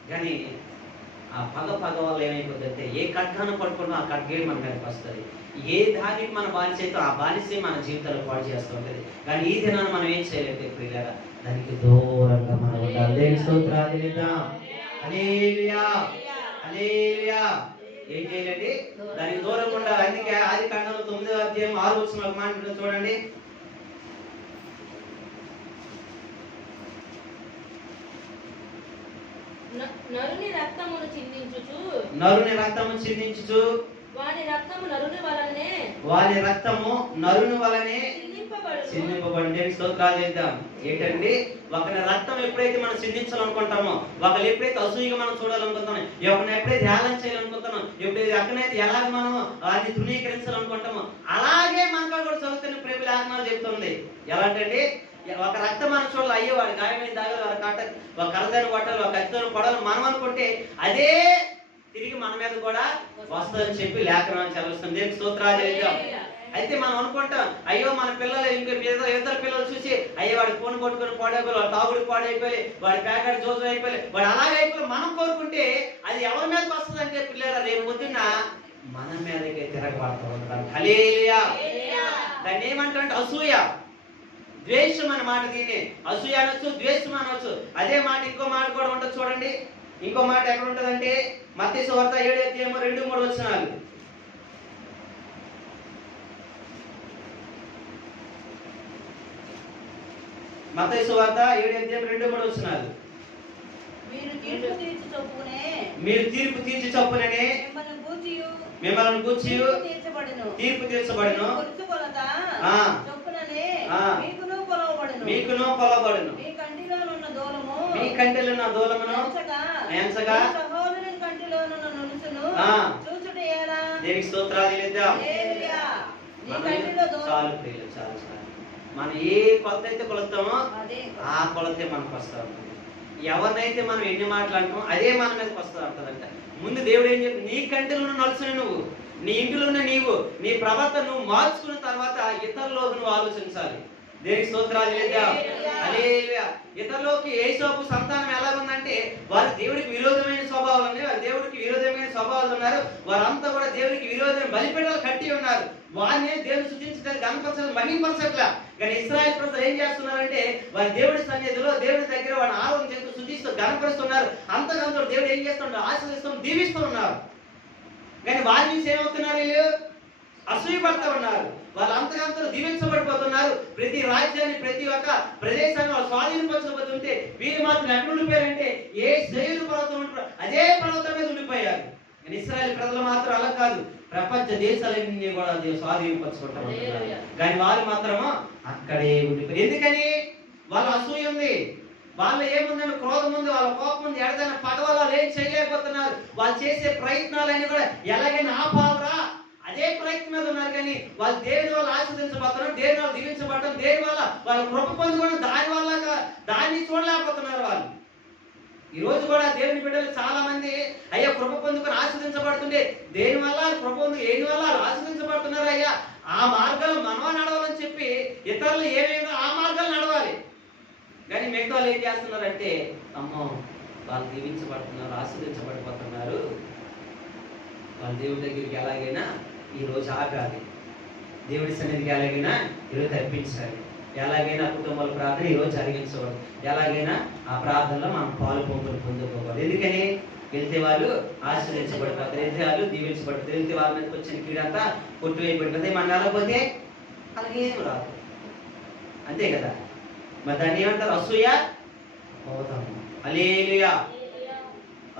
కానీ ఆ పగ వల్ల ఏమైపోతుందంటే, ఏ ఖడ్గాను పట్టుకున్నా ఆ ఖడ్గే మన మీదకి వస్తుంది. ఏ దానికి మన బానిస అయితే ఆ బానిసే మన జీవితాలు పాడు చేస్తూ ఉంటుంది. కానీ ఈ దినాన్ని మనం ఏం చేయలేదు ప్రియులారా, దానికి దూరంగా మనం ఉండాలి. దేవుని స్తోత్రాలు చెల్లిద్దాం. హల్లెలూయా, హల్లెలూయా. ఏం చేయాలండి? దానికి దూరంగా ఉండాలి. అందుకే ఆదికాండంలో 9వ అధ్యాయం 6వ వచనం ఒక మాట చూడండి. నరుని రక్తమును చిందించుచు వాని రక్తము నరుని వలనే చిందింపబడి. స్తోత్రాలు చేద్దాం. ఏంటండి, ఒకరి రక్తం ఎప్పుడైతే మనం చిందించాలనుకుంటామో, ఒకరు ఎప్పుడైతే అసూయగా మనం చూడాలనుకుంటామో, ఎవరిని ఎప్పుడైతే హేళన చేయాలనుకుంటామో, ఎప్పుడైతే అక్కడైతే ఎలాగ మనం అది తృణీకరించాలనుకుంటామో, అలాగే మనకు కూడా చదువుతున్న ప్రేమ లేఖనాలు చెప్తుంది. ఎలాంటండి, ఒక రక్తం మనం చూడాలి, అయ్యో వాడి గాయమైన దాగలు, ఒక కరదాన్ని కొట్టాలి, ఒక కత్తితో కొడాలి మనం అనుకుంటే అదే తిరిగి మన మీద కూడా వస్తుందని చెప్పి లేఖనాలు చదువుతుంది. దేవునికి స్తోత్రాలు చేద్దాం. అయితే మనం అనుకుంటాం, అయ్యో మన పిల్లలు ఇతర పిల్లలు చూసి అయ్యో వాడి ఫోన్ కొట్టుకొని పాడైపోయి, వాడు తాగుడు పాడైపోయి, వాడి ప్యాకెట్ జోజు అయిపోయి, వాడు అలాగే అయిపోయి మనం కోరుకుంటే అది ఎవరి మీదకి వస్తుంది అంటే పిల్లల రేపు పొద్దున్న మన మీదకే తిరగబడుతూ ఉంటాం. హల్లెలూయా. దాన్ని ఏమంటారంటే అసూయ, ద్వేషం అనే మాట. దీన్ని అసూయ అనొచ్చు, ద్వేషం అనొచ్చు. అదే మాట ఇంకో మాట కూడా ఉంటుంది చూడండి. ఇంకో మాట ఎక్కడ ఉంటుందంటే మత్తయి సువార్త 7వ అధ్యాయం 2-3 వచనాలు. మత్తయి సువార్త 7వ అధ్యాయం 2-3 వచనాలు. మీరు తీర్పు తీర్చి చొప్పుననే మిమ్మల్ని గూర్చి తీర్పు తీర్చబడును, మీకును కొలబడును. మీ కంటిలో ఉన్న దూలమును ఎంచగా దేనికి స్తోత్రాలు చెల్లిద్దాం. చాలు ప్రియులు, చాలు చాలు. మనం ఏ కొలత అయితే కొలుస్తామో ఆ కొలతే మనకు వస్తూ ఉంటుంది. ఎవరినైతే మనం ఎన్ని మాట్లాడతామో అదే మన మీదకి వస్తూ ఉంటుందంట. ముందు దేవుడు ఏం చెప్పి, నీ కంటిలో నడుచుని నువ్వు, నీ ఇంటిలో ఉన్న నీవు, నీ ప్రవర్తన నువ్వు మార్చుకున్న తర్వాత ఇతరులకు నువ్వు ఆలోచించాలి. దేనికి స్తోత్రాలు చెల్లిద్దాం. హల్లెలూయా. ఇతరులోకి యేసోపు సంతానం ఎలాగుందంటే వారు దేవుడికి విరోధమైన స్వభావాలు ఉన్నాయి, వారు దేవుడికి విరోధమైన స్వభావాలు ఉన్నారు, వారంతా కూడా దేవుడికి విరోధమైన బలిపీఠాలు కట్టి ఉన్నారు. వారిని దేవుడు సృష్టించడానికి గణపరచాలి, మహిమపరచట్లా. కానీ ఇశ్రాయేలు ప్రజలు ఏం చేస్తున్నారంటే వారి దేవుడి సన్నిధిలో దేవుడి దగ్గర వారిని ఆరాధన చేస్తూ సృష్టిస్తూ గణపరుస్తున్నారు. అంతకంతో దేవుడు ఏం చేస్తున్నారు, ఆశీర్వదిస్తూ దీవిస్తూ ఉన్నారు. కానీ వారి నుంచి ఏమవుతున్నారు, వీళ్ళు అసూయపడుతూ ఉన్నారు. వాళ్ళంతకంతా దీవించబడిపోతున్నారు. ప్రతి రాజ్యాన్ని, ప్రతి ఒక్క ప్రదేశాన్ని వాళ్ళు స్వాధీనపరచబోతుంటే వీరు మాత్రం ఎక్కడ ఉండిపోయారంటే ఏ శైలు పర్వతం ఉంటారో అదే పర్వతం మీద ఉండిపోయారు. కానీ ఇశ్రాయేల్ ప్రజలు మాత్రం అలా కాదు, ప్రపంచ దేశాలన్నీ కూడా స్వాధీనపరచుకుంటారు. కానీ వాళ్ళు మాత్రము అక్కడే ఉండిపోయి. ఎందుకని? వాళ్ళ అసూయ ఉంది, వాళ్ళు ఏముందని క్రోధం ఉంది, వాళ్ళ కోపం ఉంది, ఎడదైనా పగ వల్ల వాళ్ళు ఏం చేయలేకపోతున్నారు. వాళ్ళు చేసే ప్రయత్నాలన్నీ కూడా ఎలాగైనా ఆపాలరా అదే ప్రయత్నం మీద ఉన్నారు. కానీ వాళ్ళు దేవుని వల్ల ఆస్వాదించబడుతున్నారు, దేవుని వల్ల దీవించబడటం, దేవుని వల్ల వాళ్ళ కృప పొందుకోవడం, దాని వల్ల దాన్ని చూడలేకపోతున్నారు వాళ్ళు. ఈ రోజు కూడా దేవుని బిడ్డలు చాలా మంది అయ్యా కృప పొందుకొని ఆస్వాదించబడుతుండే, దేని వల్ల కృప పొందు ఏది వల్ల ఆస్వాదించబడుతున్నారు అయ్యా, ఆ మార్గాలు మనవా నడవాలని చెప్పి ఇతరులు ఏమేమో ఆ మార్గాలు నడవాలి. కానీ మిగతా వాళ్ళు ఏం చేస్తున్నారంటే అమ్మో వాళ్ళు దీవించబడుతున్నారు, ఆస్వాదించబడిపోతున్నారు, వాళ్ళ దేవుడి దగ్గరికి ఎలాగైనా ఈరోజు ఆగాలి, దేవుడి సన్నిధికి ఎలాగైనా ఈరోజు తప్పించాలి, ఎలాగైనా కుటుంబాల ప్రార్థన ఈరోజు జరిగించవాలి, ఎలాగైనా ఆ ప్రార్థనలో మనం పాలు పొందుకోవాలి. ఎందుకని? వెళ్తే వాళ్ళు ఆశ్రయించబడిపోతారు, వెళ్తే వాళ్ళు దీవించబడతారు, వెళ్తే వాళ్ళ మీదకి వచ్చిన కీడంతా కొట్టువేయబడిపోతే మనం వెళ్ళకపోతే అలాగేం రాదు. అంతే కదా? మరి దాన్ని ఏమంటారు? అసూయ క్రోధం. హల్లెలూయా.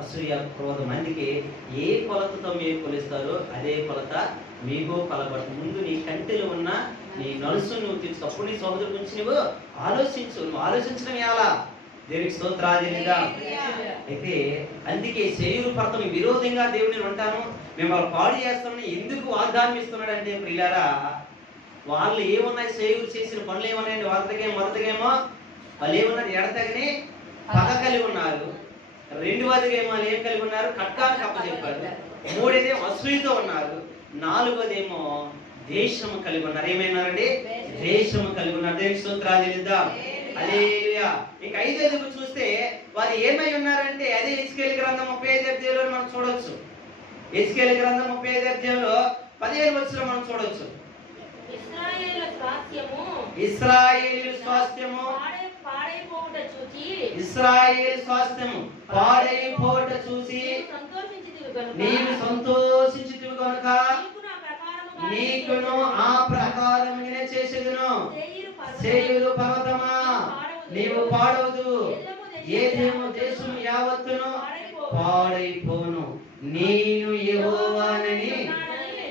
అసూయ క్రోధం. అందుకే ఏ కొలతతో మీరు కొలుస్తారో అదే కొలత మీకు కొలబడుతుంది. ముందు నీ కంటిలో ఉన్న నీ నలుసు నువ్వు తీర్చు, అప్పుడు నీ సోదరుల గురించి నువ్వు ఆలోచించు. నువ్వు ఆలోచించడం ఎలా? దేవునికి స్తోత్రాలు. అయితే అందుకే శరీర పర్తం విరోధంగా దేవుడిని ఉంటాను, మేము వాళ్ళు పాడు చేస్తామని ఎందుకు వాగ్దానం ఇస్తున్నాడు అంటే ప్రియులారా, వాళ్ళు ఏమున్నాయి, శరీరం చేసిన పనులు ఏమన్నాయండి? మొదటగేమో వాళ్ళు ఏమన్నారు? ఎడతగని పగ కలిగి ఉన్నారు. రెండవదిగేమో వాళ్ళు ఏం కలిగి ఉన్నారు? ఖడ్గాన్ని కప్పచెప్పారు. మూడేదేమో అసూయతో ఉన్నారు. నాలుగోదేమో దేశము కలిగి ఉన్నారు. ఏమైనారండి? దేశము కలిగి ఉన్నారు. దేవునికి స్తోత్రాలు చెల్లిద్దాం. హల్లెలూయా. ఇంకా ఐదోది చూస్తే వారు ఏమై ఉన్నారంటే అదే హెజ్కేలు గ్రంథం 35వ అధ్యాయంలో మనం చూడొచ్చు. హెజ్కేలు గ్రంథం 35వ అధ్యాయంలో 15వ వచనంలో మనం చూడొచ్చు. ఇశ్రాయేలు స్వాస్థ్యము ఇశ్రాయేలు స్వాస్థ్యము పాడైపోవట చూసి నీవు సంతోషించితివి కనుక నీకును ఆ ప్రకారం చేసేదును. సేయురు పర్వతమా నీవు పాడవదు, ఏదేమో దేశం యావత్తును పాడైపోను, నేను యెహోవానని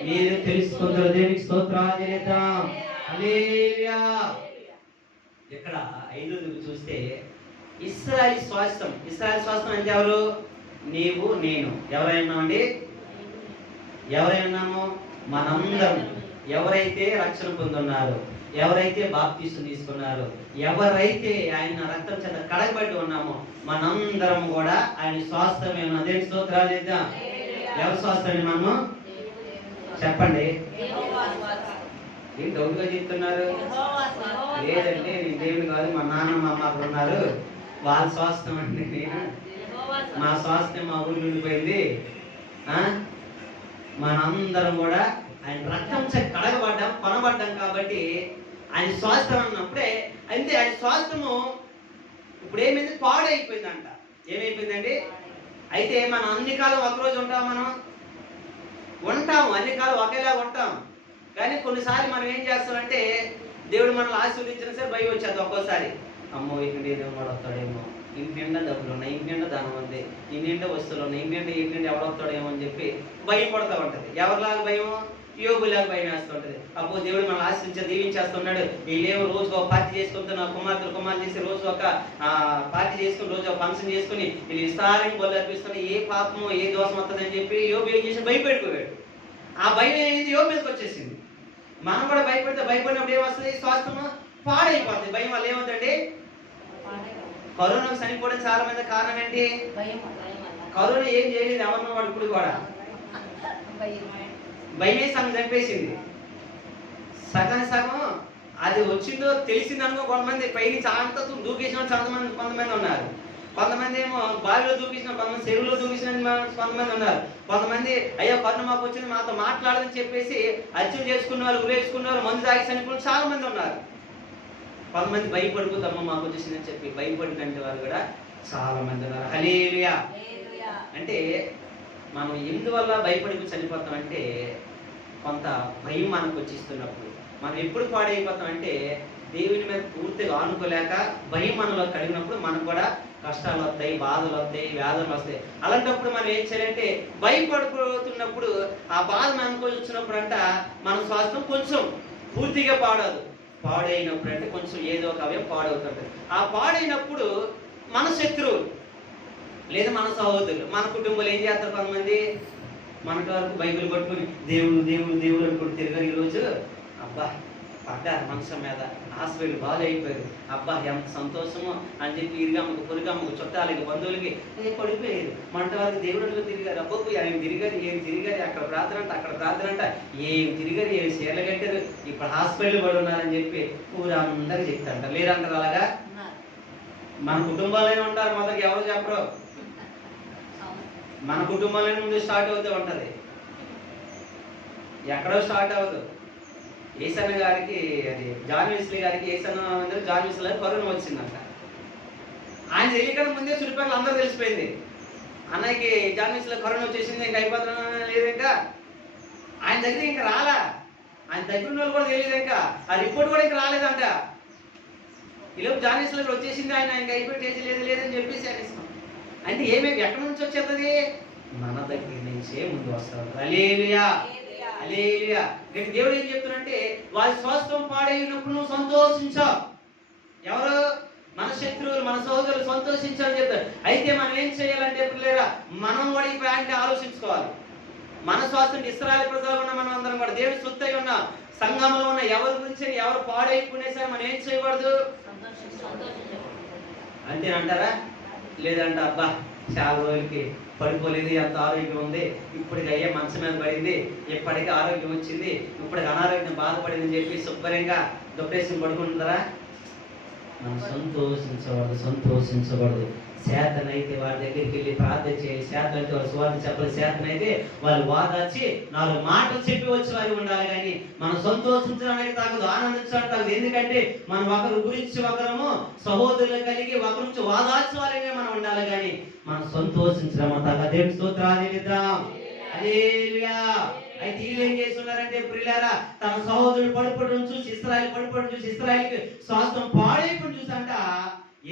మీరు తెలుసుకుంటారు. దేవునికి స్తోత్రాలు చేద్దాం. హల్లెలూయా. ఇక్కడ ఐదోది చూస్తే ఇశ్రాయేలు స్వాస్థ్యం. ఇశ్రాయేలు స్వాస్థ్యం అంటే ఎవరు? నీవు నేను. ఎవరై ఉన్నామండి? ఎవరై ఉన్నాము? మనందరం. ఎవరైతే రక్షణ పొందున్నారో, ఎవరైతే బాప్తిసం తీసుకున్నారో, ఎవరైతే ఆయన రక్తం చేత కడగబడి ఉన్నామో మనందరం కూడా ఆయన స్వాస్థ్యమే ఉన్నాం. దేవునికి స్తోత్రాలు చేద్దాం. ఎవరి స్వాస్థ్యం మనము? చెప్పండి. ఏం డౌట్గా చెప్తున్నారు? లేదంటే నేను దేవుడు కాదు, మా నాన్న మా అమ్మ అక్కడ ఉన్నారు, వాళ్ళ స్వాస్థ్యం అంటే నేను, మా స్వాస్థ్యం మా ఊరు ఉండిపోయింది. మనందరం కూడా ఆయన రక్తం చేత కడగబడ్డాం, కొనబడ్డాం కాబట్టి ఆయన స్వాస్థ్యం అన్నప్పుడే అంటే ఆయన స్వాస్థ్యము ఇప్పుడు ఏమైంది? పాడైపోయిందంట. ఏమైపోయిందండి? అయితే మనం అన్ని కాలం ఒకరోజు ఉంటాం, మనం ఉంటాము, అన్ని కాలం ఒకేలా ఉంటాం. కానీ కొన్నిసార్లు మనం ఏం చేస్తామంటే దేవుడు మనల్ని ఆశీర్వదించిన సరే భయం వచ్చేది. ఒక్కోసారి అమ్మో ఇక్కడ ఏదో వాడు వస్తాడేమో, ఇంటి నిండా డబ్బులు ఉన్నాయి, ఇంటి నిండా ధనం ఉంది, ఇంటి నిండా వస్తువులు ఉన్నాయి, ఇంటి నిండా ఎవడు వస్తాడేమో అని చెప్పి భయం పడుతూ ఉంటుంది. ఎవరిలాగా భయం? యోగులాగా భయం వేస్తుంటది. అప్పుడు దేవుడు మనం ఆశ్రయించి దీవించేస్తున్నాడు. వీళ్ళేమో రోజు ఒక పార్టీ చేసుకుంటున్న కుమార్తెలు చేసి రోజు ఒక పార్టీ చేసుకుని రోజు ఒక ఫంక్షన్ చేసుకుని వీళ్ళు విస్తారంగా బలు అర్పిస్తున్న ఏ పాపము ఏ దోషం వస్తుందని చెప్పి యోగు ఏం చేసి భయపెట్టుకోవాడు. ఆ భయం ఏంది? యోగు మీదకి వచ్చేసింది. మనం కూడా భయపడినప్పుడు ఏమొస్తుంది? స్వాస్థ్యము పాడైపోతుంది. భయం వల్ల ఏమవుతుంది? కరోనాకు చనిపోవడం చాలా మంది కారణం ఏంటి? కరోనా ఏం చేయలేదు ఎవరినో వాడు ఇప్పుడు కూడా భయమే సగం చంపేసింది. సగం అది వచ్చిందో తెలిసింది అనుకో కొంతమంది పైనుంచి అంతస్తు దూకేసిన కొంతమంది ఉన్నారు. కొంతమంది ఏమో బావిలో దూకేసిన, కొంతమంది చెరువులో దూకేసిన కొంతమంది ఉన్నారు. కొంతమంది అయ్యో కరోనా మాకు వచ్చింది మాతో మాట్లాడదని చెప్పేసి హత్యలు చేసుకున్న వాళ్ళు, ఉరేసుకున్న వాళ్ళు, మందు తాగి చనిపోయిన చాలా మంది ఉన్నారు. కొంతమంది భయపడిపోతామో మాకు వచ్చేసిందని చెప్పి భయపడినట్టు వాళ్ళు కూడా చాలా మంది ఉన్నారు. హల్లెలూయా. అంటే మనం ఎందువల్ల భయపడి చనిపోతామంటే కొంత భయం మనకు వచ్చిస్తున్నప్పుడు. మనం ఎప్పుడు పాడైపోతామంటే దేవుని మీద పూర్తిగా ఆనుకోలేక భయం మనలో కలిగినప్పుడు మనం కూడా కష్టాలు వస్తాయి, బాధలు వస్తాయి, వ్యాధులు వస్తాయి. అలాంటప్పుడు మనం ఏం చేయాలంటే భయపడిపోతున్నప్పుడు ఆ బాధ మనకు వచ్చినప్పుడు అంట మన స్వాస్థ్యం కొంచెం పూర్తిగా పాడైనప్పుడు అంటే కొంచెం ఏదో ఒక అవయం పాడవుతుంటుంది. ఆ పాడైనప్పుడు మన శత్రువులు లేదా మన సహోదరులు, మన కుటుంబాలు ఏం చేస్తారు? కొంతమంది మనకు వరకు బైబిల్ పట్టుకుని దేవుడు దేవుడు దేవుడు అనుకుంటూ తిరిగారు. ఈరోజు అబ్బా పడ్డారు మంచం మీద, హాస్పిటల్ బాగాలైపోయారు, అబ్బా ఎంత సంతోషము అని చెప్పి ఇరుగమ్మకు పొరుగమ్మకు చుట్టాలకి బంధువులకి పడిపోయారు. మంట వారికి దేవుడు తిరిగారు, అబ్బకు ఆయన తిరిగారు, ఏం తిరిగారు, అక్కడ ప్రార్థన అంట, అక్కడ ప్రార్థన అంట, ఏం తిరిగారు, ఏం చీరలు కట్టారు, ఇప్పుడు హాస్పిటల్ పడి ఉన్నారని చెప్పి ఊరందరూ చెప్తారంట. లేరంటారు అలాగా? మన కుటుంబాలైనా ఉంటారు, మొదటికి ఎవరు చెప్పరు. మన కుటుంబాలైనా ముందు స్టార్ట్ అవుతూ ఉంటది, ఎక్కడో స్టార్ట్ అవ్వదు. ఏసన్న గారికి, అది జాన్ వెస్లీ గారికి, జాన్ వెస్లీ గారికి కరోనా వచ్చిందంట. ఆయన తెలియకుండా ముందే చుట్టుపక్కల అందరూ తెలిసిపోయింది, అన్నయ్యకి జాన్ వెస్లీ కరోనా వచ్చేసింది, ఇంకా అయిపోతున్నా లేదు. ఇంకా ఆయన దగ్గర ఇంకా రాలా, ఆయన దగ్గర ఉన్న వాళ్ళు కూడా తెలియదు, ఇంకా ఆ రిపోర్ట్ కూడా ఇంకా రాలేదంట. ఈలోపు జాన్ వెస్లీ వచ్చేసింది, ఆయన ఇంకా అయిపోయి లేదని చెప్పేసి అనేస్తాం. అంటే ఏమేమి ఎక్కడి నుంచి వచ్చేస్తుంది? మన దగ్గర నుంచే ముందు వస్తారు. హల్లెలూయా, హల్లెలూయా. దేవుడు ఏం చెప్తున్నాడంటే వారి స్వాస్థ్యం పాడైనప్పుడు నువ్వు సంతోషించావు. ఎవరు? మన శత్రువులు, మన సహోదరులు సంతోషించాలని చెప్తారు. అయితే మనం ఏం చేయాలంటే పిల్లరా, మనం కూడా ఈ ప్రయాణాన్ని ఆలోచించుకోవాలి. మన స్వాస్థ్యం ఇశ్రాయేలు ప్రజలు ఉన్న మనం అందరం కూడా దేవుడి సొత్తై ఉన్న సంఘంలో ఉన్న ఎవరి గురించి ఎవరు పాడైపోయినా మనం ఏం చేయకూడదు? అంతేనంటారా? లేదంటే అబ్బా చాలా రోజులకి పడిపోలేదు, ఎంత ఆరోగ్యం ఉంది, ఇప్పటికి అయ్యే మంచం మీద పడింది, ఇప్పటికీ ఆరోగ్యం వచ్చింది, ఇప్పటికి అనారోగ్యం బాధపడింది అని చెప్పి శుభ్రంగా డిప్రెషన్ పడుకుంటారా? మనం సంతోషించకూడదు. చేతనైతే వారి దగ్గరికి వెళ్ళి ప్రార్థన చేయాలి, చేతనైతే వారు సువార్త చెప్పాలి, చేతనైతే వాళ్ళు వాదాచి 4 మాటలు చెప్పి వచ్చి వారు ఉండాలి. కానీ మనం సంతోషించడానికి తాగదు, ఆనందించడానికి తాగదు. ఎందుకంటే మనం ఒకరి గురించి ఒకరము సహోదరులు కలిగి ఒకరి నుంచి వాదాల్చవాలిగా మనం ఉండాలి. కానీ మనం సంతోషించడం తాగ. దేవుని స్తోత్రాలు చెల్లిద్దాం. హల్లెలూయా. అయితే వీళ్ళు ఏం చేస్తున్నారంటే ప్రియులారా, తన సహోదరుడు పడిపోవడం చూసి, ఇశ్రాయేలు పడిపోవడం చూసి, ఇశ్రాయేలుకి స్వాస్థ్యం పాడైపోవడం చూసంట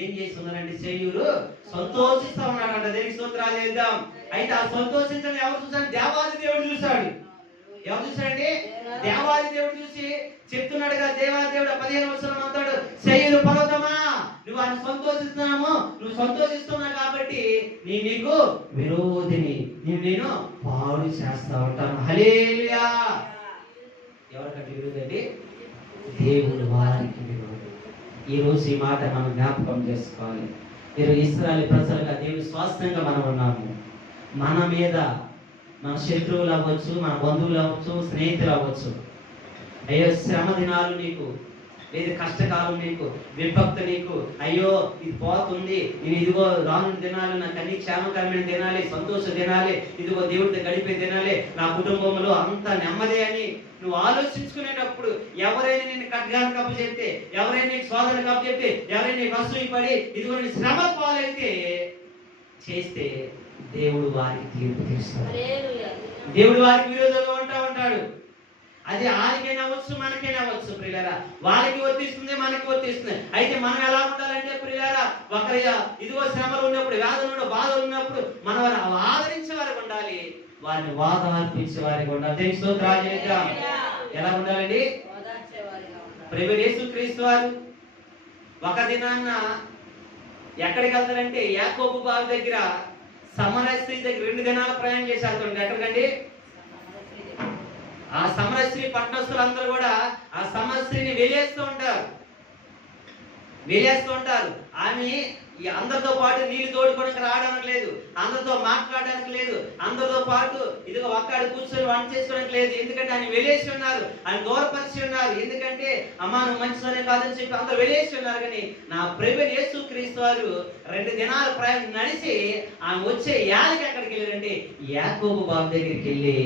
ఏం చేస్తున్నారంటే శేయూరు సంతోషిస్తా ఉన్నాడంట. దేవుని స్తోత్రాలు చేద్దాం. అయితే ఆ సంతోషించడం ఎవరు చూసాడు? దేవాది దేవుడు చూశాడు. ఎవరు చూశాడండి? దేవాది దేవుడు చూసి చెప్తున్నాడుగా, దేవాది దేవుడు 15 వచనం అంటాడు, శేయూరు పర్వతమా నువ్వు ఆయన సంతోషిస్తున్నాము, నువ్వు సంతోషిస్తున్నావు కాబట్టి నీకు విరోధిని, నేను పాడు చేస్తా ఉంటాను. హల్లెలూయా. ఎవరికంటే విరోధండి? దేవుడు వారికి విరోధి. ఈ రోజు ఈ మాట మనం జ్ఞాపకం చేసుకోవాలి. మీరు ఇశ్రాయేలు ప్రజలుగా దేవుని స్వాస్థ్యంగా మనం ఉన్నాము. మన మీద మన శత్రువులు అవ్వచ్చు, మన బంధువులు అవ్వచ్చు, స్నేహితులు అవ్వచ్చు, అయ్యో శ్రమ దినాలు నీకు, లేదా కష్టకాలం నీకు, విభక్తి నీకు, అయ్యో ఇది పోతుంది, నేను ఇదిగో రాను దినాలు నాకు అన్ని క్షేమకరమైన దినాలి, సంతోష దినాలి, ఇదిగో దేవుడితో గడిపే దినాలి, నా కుటుంబంలో అంత నెమ్మది అని నువ్వు ఆలోచించుకునేటప్పుడు ఎవరైనా నేను ఖడ్గాను కప్పు చెప్తే, ఎవరైనా నీకు శోధన కప్పు చెప్తే, ఎవరైనా నీకు అసూయపడి ఇదిగో నీ శ్రమ పాలైతే చేస్తే దేవుడు వారికి తీర్పు తీరుస్తాడు. దేవుడు వారికి విరోధంగా ఉంటాడు. అది ఆయనకైనా అవ్వచ్చు, మనకైనా అవ్వచ్చు ప్రియులారా. వారికి వర్తిస్తుంది, మనకి వర్తిస్తుంది. అయితే మనం ఎలా ఉండాలంటే ప్రియులారా, ఒకరి ఇదిగో శ్రమలు ఉన్నప్పుడు, వ్యాధులు ఉన్నప్పుడు, బాధలు ఉన్నప్పుడు మనం వారిని ఆదరించే వారికి ఉండాలి, వారిని వాదార్పించే వారికి ఉండాలి. దేవుని స్తోత్రాలు చేద్దాం. ఎలా ఉండాలండి? ప్రభువైన యేసుక్రీస్తు వారు ఒక దినాన్న ఎక్కడికి వెళ్తారంటే యాకోబు బావి దగ్గర సమరయ స్త్రీ దగ్గర 2 దినాల ప్రయాణం చేశారు. ఎక్కడికండి? ఆ సమరయ స్త్రీ పట్టణస్తులందరూ కూడా ఆ సమరయ స్త్రీని వెలివేస్తూ ఉంటారు. ఆమె ఈ అందరితో పాటు నీళ్లు తోడుకోవడానికి రావడానికి లేదు, అందరితో మాట్లాడడానికి లేదు, అందరితో పాటు ఇదిగో ఒక్కడు కూర్చొని వంట చేసుకోవడానికి లేదు. ఎందుకంటే ఆయన వెలేసి ఉన్నారు, ఆయన దూరపరిచి ఉన్నారు. ఎందుకంటే అమ్మా నువ్వు మంచిదనే కాదని చెప్పి అందరూ వెలేసి ఉన్నారు. కానీ నా ప్రభువైన యేసుక్రీస్తు వారు 2 దినాల ప్రయాణం నడిచి ఆమె వచ్చే యాలకి ఎక్కడికి వెళ్ళారంటే యాకోబు బాబు దగ్గరికి వెళ్ళి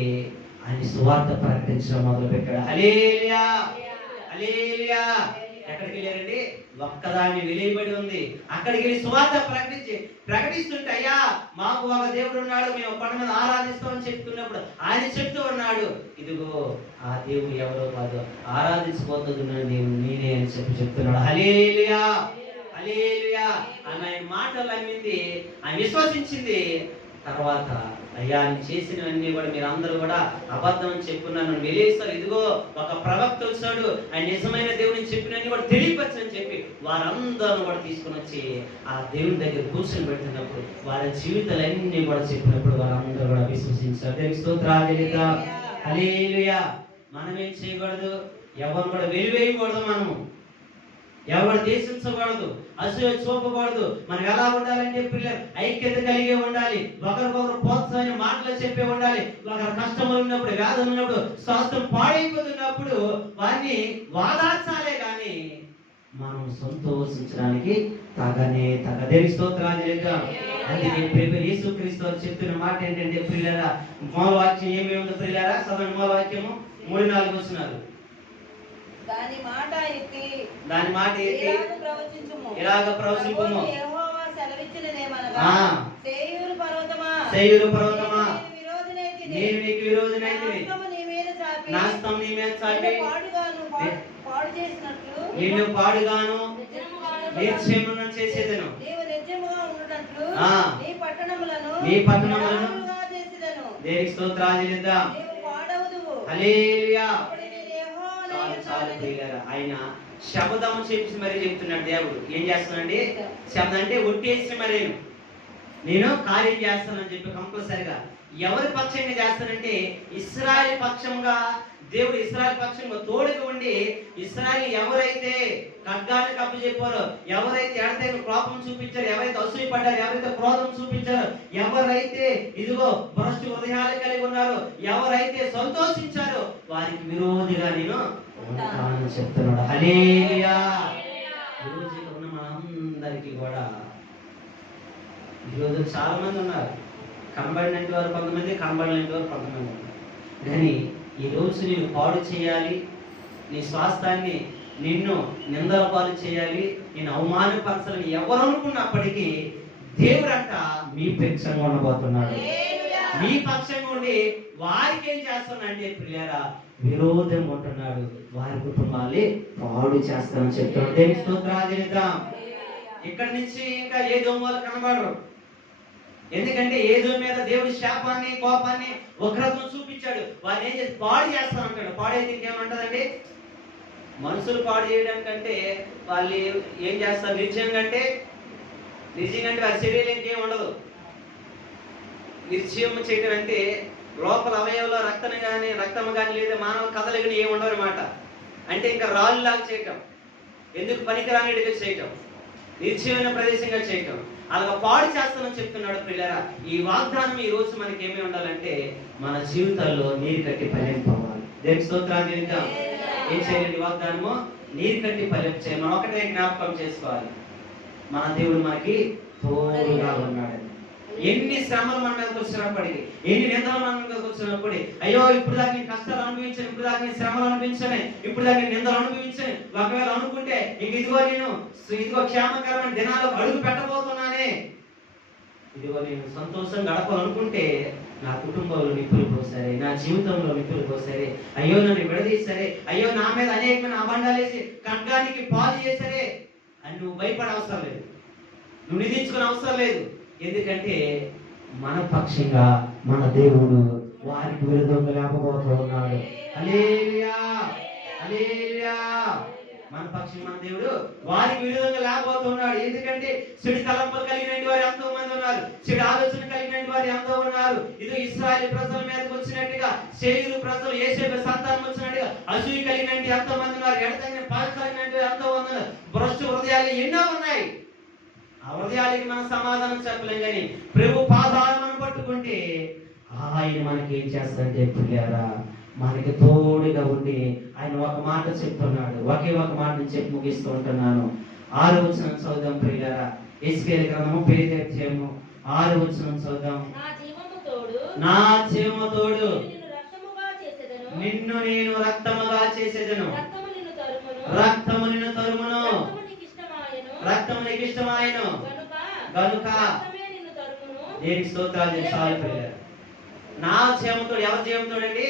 ఆయన సువార్త ప్రకటించడం మొదలు పెట్టాడు. హల్లెలూయా, హల్లెలూయా. ఎక్కడికి వెళ్ళారండి? ఒక్కదాన్ని వెలియబడి ఉంది. అక్కడికి వెళ్ళి సువార్త ప్రకటిస్తుంటే అయ్యా మాకు ఒక దేవుడు ఉన్నాడు, మేము కొండ మీద ఆరాధిస్తామని చెప్తున్నప్పుడు ఆయన చెప్తూ ఉన్నాడు, ఇదిగో ఆ దేవుడు ఎవరో కాదు, ఆరాధించబోతున్న దేవుడు నేనే అని చెప్తున్నాడు. హల్లెలూయా, హల్లెలూయా అని ఆయన మాటలు నమ్మింది, ఆయన విశ్వసించింది. తర్వాత అయ్యా నేను చేసినవన్నీ కూడా మీరు అందరూ కూడా అబద్ధం అని చెప్పున్నాను, వెలిస్తారు, ఇదిగో ఒక ప్రవక్త వచ్చాడు, ఆయన నిజమైన దేవుడిని చెప్పినన్ని కూడా తెలియపరచని చెప్పి వారందరూ కూడా తీసుకుని వచ్చి ఆ దేవుని దగ్గర కూర్చొని పెడుతున్నప్పుడు వారి జీవితాలన్నీ కూడా చెప్పినప్పుడు వారందరూ కూడా విశ్వసించారు. దేవుని స్తోత్రాలు. హల్లెలూయా. మనం ఏం చేయకూడదు, ఎవరు కూడా వెలివేయకూడదు, మనము ఎవరు దేశించకూడదు, అసూయ చూపకూడదు. మనం ఎలా ఉండాలంటే పిల్లలు ఐక్యత కలిగి ఉండాలి, ఒకరికొకరు ప్రోత్సాహమైన మాటలు చెప్పే ఉండాలి. ఒకరి కష్టంలో ఉన్నప్పుడు, వ్యాధులు ఉన్నప్పుడు, స్వాస్థ్యం పాడైపోతున్నప్పుడు వారిని వాదార్చాలే కానీ మనం సంతోషించడానికి తగనే తగ. దేవుని స్తోత్రాలు. అందుకే ప్రేమ యేసుక్రీస్తు చెప్తున్న మాట ఏంటంటే పిల్లరా, మూలవాక్యం ఏమేమి ఉందో పిల్లరా చదవండి. మూలవాక్యము 3-4 వస్తున్నారు. దాని మాట ఎత్తి ఇలాగ ప్రవచించుము. యెహోవా సెలవిచ్చినదేమనగా, ఆ. సేయీరు పర్వతమా, నేను నీకు విరోధినైతిని, నా హస్తము నీ మీద చాపి పాడు చేసినట్లు నిన్ను పాడుగాను నిర్జనముగా చేసేదను. నీవు నిర్జనముగా ఉండునట్లు ఆ. నీ పట్టణములను విరామములుగా చేసేదను. దేవునికి స్తోత్రాలు చెల్లిద్దాం. నీవు పాడవదువు. హల్లెలూయా. అప్పుడు నేను యెహోవానై చాలు ఉన్నానని. ప్రియులారా, ఆయన శబ్దము చెప్పి మరీ చెప్తున్నాడు దేవుడు. ఏం చేస్తున్నాడండి? శబ్దం అంటే ఒట్టేసి మరి నేను కార్యం చేస్తానని చెప్పి కంపల్సరిగా ఎవరి పక్షంగా చేస్తానంటే ఇశ్రాయేలు పక్షంగా దేవుడు ఇశ్రాయేలు పక్షంగా తోడుగా ఉండి ఇశ్రాయేలు ఎవరైతే ఖడ్గానికి అప్పు చెప్పారో, ఎవరైతే ఎడతెగని కోపం చూపించారో, ఎవరైతే అసూయ పడ్డారో, ఎవరైతే క్రోధం చూపించారో, ఎవరైతే ఇదిగో భ్రష్టు హృదయాలు కలిగి ఉన్నారో, ఎవరైతే సంతోషించారో వారికి విరోధిగా నేను ఉంటానని చెప్తున్నాడు. హల్లెలూయా. ఈరోజు ఉన్న మనందరికీ కూడా ఈరోజు చాలా మంది ఉన్నారు, కనబడినట్టు వారు కొంతమంది, కనబడినట్టు వారు కొంతమంది ఉన్నారు. కానీ ఈ రోజు నేను పాడు చేయాలి, నీ స్వాస్థాన్ని నిన్ను నిందల పాలు చేయాలి, నేను అవమానపరచాలని ఎవరు అనుకున్నప్పటికీ దేవుడంట మీ పక్షంగా ఉండబోతున్నాడు. మీ పక్షంగా ఉండి వారికి ఏం చేస్తున్నాడంటే ప్రియులారా విరోధం ఉంటున్నాడు, వారి కుటుంబాన్ని పాడు చేస్తానని చెప్తున్నాడు. దేవుని స్తోత్రాలు చెల్లిద్దాం. ఇక్కడ నుంచి ఇంకా ఏ దోమలు కనబడరు. ఎందుకంటే ఏదో మీద దేవుడి శాపాన్ని, కోపాన్ని, ఉగ్రతను చూపించాడు. వారిని ఏం చేసి పాడు చేస్తానంటాడు. పాడైతే ఇంకేమంటదండి? మనుషులు పాడు చేయడం కంటే వాళ్ళు ఏం చేస్తారు? నిర్జయంగా అంటే వారి శరీరం ఇంకేం ఉండదు. నిర్జయం చేయడం అంటే లోపల అవయవంలో రక్తము కానీ లేదా మానవ కథలు కానీ ఏమి ఉండవు అనమాట. అంటే ఇంకా రాళ్ళులాగా చేయటం, ఎందుకు పనికిరానిడిగా చేయటం, నిర్జీవమైన ప్రదేశంగా చేయటం, అలాగా పాడు చేస్తానని చెప్తున్నాడు. ప్రియులారా, ఈ వాగ్దానం ఈ రోజు మనకి ఏమి ఉండాలంటే మన జీవితాల్లో నీరు కట్టి ఫలింపవాలి. దేవుని స్తోత్రాలు చెల్లిద్దాం. ఏం చేయాలి? వాగ్దానము నీరు కట్టి ఫలించాలి. మనం ఒకటే జ్ఞాపకం చేసుకోవాలి, మన దేవుడు మనకి తోడుగా ఉన్నాడు. ఎన్ని శ్రమలు మన మీదకి వచ్చినప్పటికీ, ఎన్ని నిందలు మన మీదకి వచ్చినప్పటికీ, అయ్యో ఇప్పుడు దాకా నేను కష్టాలు అనుభవించాను, ఇప్పుడు దాకా నేను శ్రమలు అనుభవించాను, ఇప్పుడు దాకా నేను నిందలు అనుభవించాను, ఒకవేళ అనుకుంటే ఇదిగో క్షేమకరమైన దినాలు అడుగు పెట్టబోతున్నానే, ఇదిగో నేను సంతోషం గడపాలనుకుంటే నా కుటుంబంలో నిప్పులు పోసారే, నా జీవితంలో నిప్పులు పోసారే, అయ్యో నన్ను విడదీశారే, అయ్యో నా మీద అనేకమైన అబండాలేసి ఖడ్గానికి పాలు చేశారే అని నువ్వు భయపడే అవసరం లేదు, నువ్వు నిధించుకునే అవసరం లేదు. ఎందుకంటే మన పక్షంగా మన దేవుడు వారికి విరుద్ధంగా లేకపోతున్నాడు. హల్లెలూయా, హల్లెలూయా. మన పక్షం మన దేవుడు వారికి విరుద్ధంగా లేకపోతున్నాడు. ఎందుకంటే చెడు తలంపులు కలిగిన వారు ఎంతో మంది ఉన్నారు, చెడు ఆలోచన కలిగిన వారు ఎంతో ఉన్నారు. ఇది ఇశ్రాయేలు ప్రజల మీదకి వచ్చినట్టుగా, శేయూరు ప్రజలు యేసేపు సంతానం వచ్చినట్టుగా అసూయ కలిగిన ఎంతో మంది ఉన్నారు, ఎడతగిన పాలు కలిగిన ఎంతో మంది ఉన్నారు. భ్రష్టు హృదయాలు ఎన్నో ఉన్నాయి. ఆ హృదయాలకి మనం సమాధానం చెప్పలేం, కానీ ప్రభు పాదాలు మనం పట్టుకుంటే ఆయన మనకి ఏం చేస్తాడంటే ప్రియులారా మనకి తోడుగా ఉండి ఆయన ఒక మాట చెప్తున్నాడు. ఒకే ఒక మాట చెప్పి ముగిస్తూ ఉంటున్నాను. 6వ వచనం చదువుదాం ప్రియులారా. ఎస్కేల్ గ్రంథము 5వ అధ్యాయము 6వ వచనం చదువుదాం. నా జీవము తోడు నిన్ను నేను రక్తముగా చేసేదను, రక్తము నిన్ను తరుమును, రక్తము నీకు ఇష్టమాయను గనుక దేనికి స్తోత్రాలు చేయాలి ప్రియులారా. నా జీవంతోడు, ఎవరి జీవంతోడు అండి?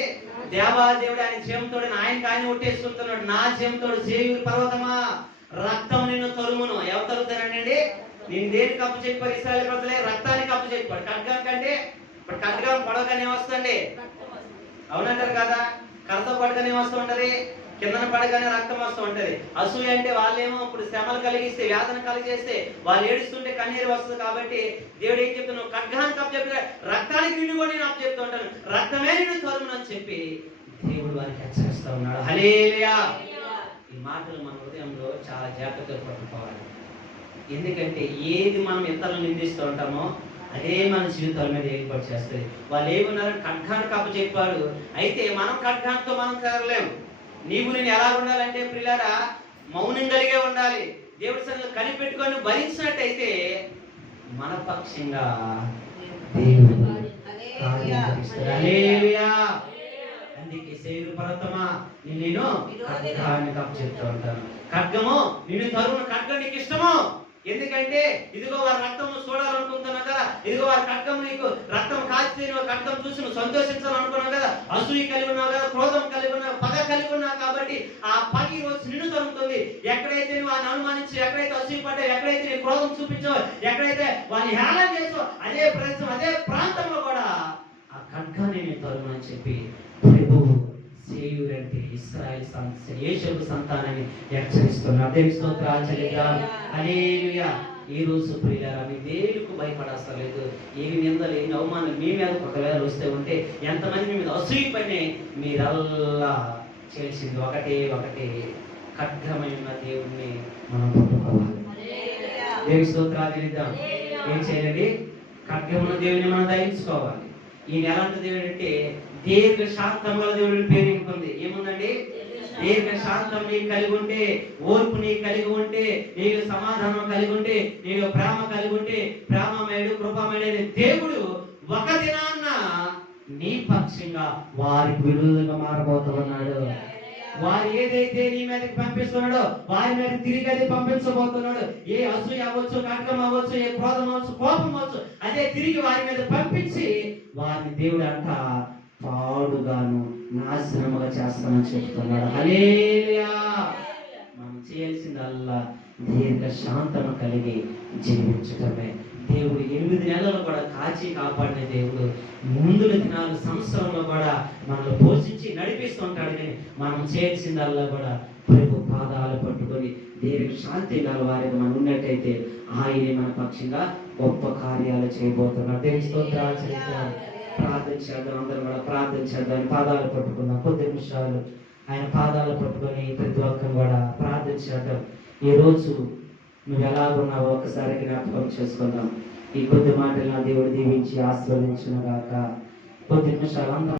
దేవాదేవుడు ఆయన జీవంతోడు ఆయనకి ఆయన ఒట్టేసుకుంటున్నాడు. నా జీవంతోడు, సేయూరు పర్వతమా రక్తం నిన్ను తరుమును. ఎవరు తరుగుతారండి? నేను దేనికి అప్పు చెప్పారు? ఇశ్రాయేలు ప్రజలే రక్తానికి అప్పు చెప్పాడు. ఖడ్గం కంటే ఇప్పుడు ఖడ్గం పొడవగానే వస్తుంది, అవునంటారు కదా. కర్రతో పడగానే వస్తూ ఉంటది, కిందన పడగానే రక్తం వస్తూ ఉంటది. అసూయ అంటే వాళ్ళేమో ఇప్పుడు శ్రమలు కలిగిస్తే, వేదన కలిగేస్తే, వాళ్ళు ఏడుస్తుంటే కన్నీరు వస్తుంది. కాబట్టి దేవుడు ఏం చెప్తున్నావు? ఖడ్గానికి అప్పు చెప్పి రక్తానికి నిన్ను కూడా నేను అప్పు చెప్తూ ఉంటాను, రక్తమే నిన్ను తరుమును అని చెప్పి దేవుడు వారికి హెచ్చరిస్తూ ఉన్నాడు. హల్లెలూయా. ఈ మాటలు మన హృదయంలో చాలా జాగ్రత్తగా పట్టుకోవాలి. ఎందుకంటే ఏది మనం ఇతరులను నిందిస్తూ ఉంటామో అదే మన జీవితాల మీద ఏర్పాటు చేస్తుంది. వాళ్ళు ఏమన్నారు? ఖడ్గానికి అప్పు చెప్పారు. అయితే మనం ఖడ్గానితో మనం చేరలేము. నీవు నేను ఎలా ఉండాలంటే ప్రియులారా, మౌనం కలిగే ఉండాలి. దేవుడి సన్నిధిలో కనిపెట్టుకొని భరించినట్టయితే మన పక్షంగా దేవుడు కార్యం చేస్తాడు. హల్లెలూయా. అందుకే శరీర పర్వతమా నేను ఖడ్గానికి అప్పు చెప్తూ ఉంటాను. ఖడ్గము నిన్ను తరుమును. ఖడ్గం నీకు ఇష్టము. ఎందుకంటే ఇదిగో వారి రక్తం చూడాలనుకుంటున్నావు కదా, ఇదిగో వారి ఖడ్గం నీకు రక్తం కాల్చి నువ్వు ఖడ్గం చూసి నువ్వు సంతోషించాలనుకున్నావు కదా, అసూయ కలిగి ఉన్నావు కదా, క్రోధం కలిగి ఉన్నావు, పగ కలిగి ఉన్నావు. కాబట్టి ఆ పగ ఈ రోజు నిన్ను తరుగుతుంది. ఎక్కడైతే నువ్వు ఆయన అనుమానించి, ఎక్కడైతే అసూయ పడ్డావు, ఎక్కడైతే నీ క్రోధం చూపించావు, ఎక్కడైతే వారిని హేళన చేసావు, అదే ప్రదేశం అదే ప్రాంతంలో కూడా ఆ ఖడ్గాన్ని నేను తరుమని చెప్పి ప్రభువు సేవ్యుడు అంటే ఇశ్రాయేలు యేషపు సంతానాన్ని హెచ్చరిస్తున్నారు. దేవుని స్తోత్రాలు చెల్లిద్దాం. హల్లెలూయా. ఈ రోజు ప్రియులారా, మీ దేనికి భయపడస్తలేదు. ఏమి నిందలు, ఏమి అవమానాలు మీ మీద ఒకవేళ వస్తే ఉంటే, ఎంతమంది మీ మీద అసూయపడి మీరల్లా చేసింది ఒకటే ఖడ్గమైన దేవుడిని మనం పట్టుకోవాలి. దేవుని స్తోత్రాలు చెల్లిద్దాం. ఏం చేయాలండి? ఖడ్గమున్న దేవుడిని మనం దయించుకోవాలి. ఈయన ఎలాంటి దేవుడు అంటే దీర్ఘ శాంతం గల దేవుడి పేరు ఇంకొంది. ఏముందండి? దీర్ఘ శాంతం నీకు కలిగి ఉంటే, ఓర్పు నీకు కలిగి ఉంటే, నీకు సమాధానం కలిగి ఉంటే, నీకు ప్రేమ కలిగి ఉంటే, ప్రేమమయుడు కృపమయుడు దేవుడు ఒక దినాన్న నీ పక్షంగా వారికి విరుద్ధంగా మారబోతున్నాడు. వారు ఏదైతే నీ మీదకి పంపిస్తున్నాడో వారి మీద తిరిగి అది పంపించబోతున్నాడు. ఏ అసూయ అవ్వచ్చు, ఖడ్గం అవ్వచ్చు, ఏ క్రోధం అవ్వచ్చు, కోపం అవ్వచ్చు, అదే తిరిగి వారి మీద పంపించి వారిని దేవుడు అంట పాడుగాను నాశనముగా చేస్తానని చెప్తున్నాడు. హల్లెలూయా. మనం చేయాల్సిందల్లా దీర్ఘ శాంతము కలిగి జీవించటమే. దేవుడు 8 నెలలు కూడా కాచి కాపాడిన దేవుడు ముందుల దినాలు సంవత్సరంలో కూడా మనల్ని పోషించి నడిపిస్తుంటాడు. కానీ మనం చేయాల్సిందల్లా కూడా ప్రభు పాదాలు పట్టుకొని దీర్ఘ శాంతి గల వారికి మనం ఉన్నట్టయితే ఆయనే మన పక్షంగా గొప్ప కార్యాలు చేయబోతున్నాడు. దేవుని స్తోత్రాలు చెల్లిద్దాం. ప్రార్థన చేద్దాం. అందరం కూడా ప్రార్థన చేద్దాం. పాదాలు పట్టుకుందాం. కొద్ది నిమిషాలు ఆయన పాదాలు పట్టుకొని ప్రతి ఒక్కరు కూడా ప్రార్థన చేద్దాం. ఈ రోజు నువ్వు ఎలాగున్నావో ఒకసారి జ్ఞాపకం చేసుకుందాం. ఈ కొద్ది మాటలు నా దేవుడు దీవించి ఆశీర్వదించును గాక. కొద్ది నిమిషాలు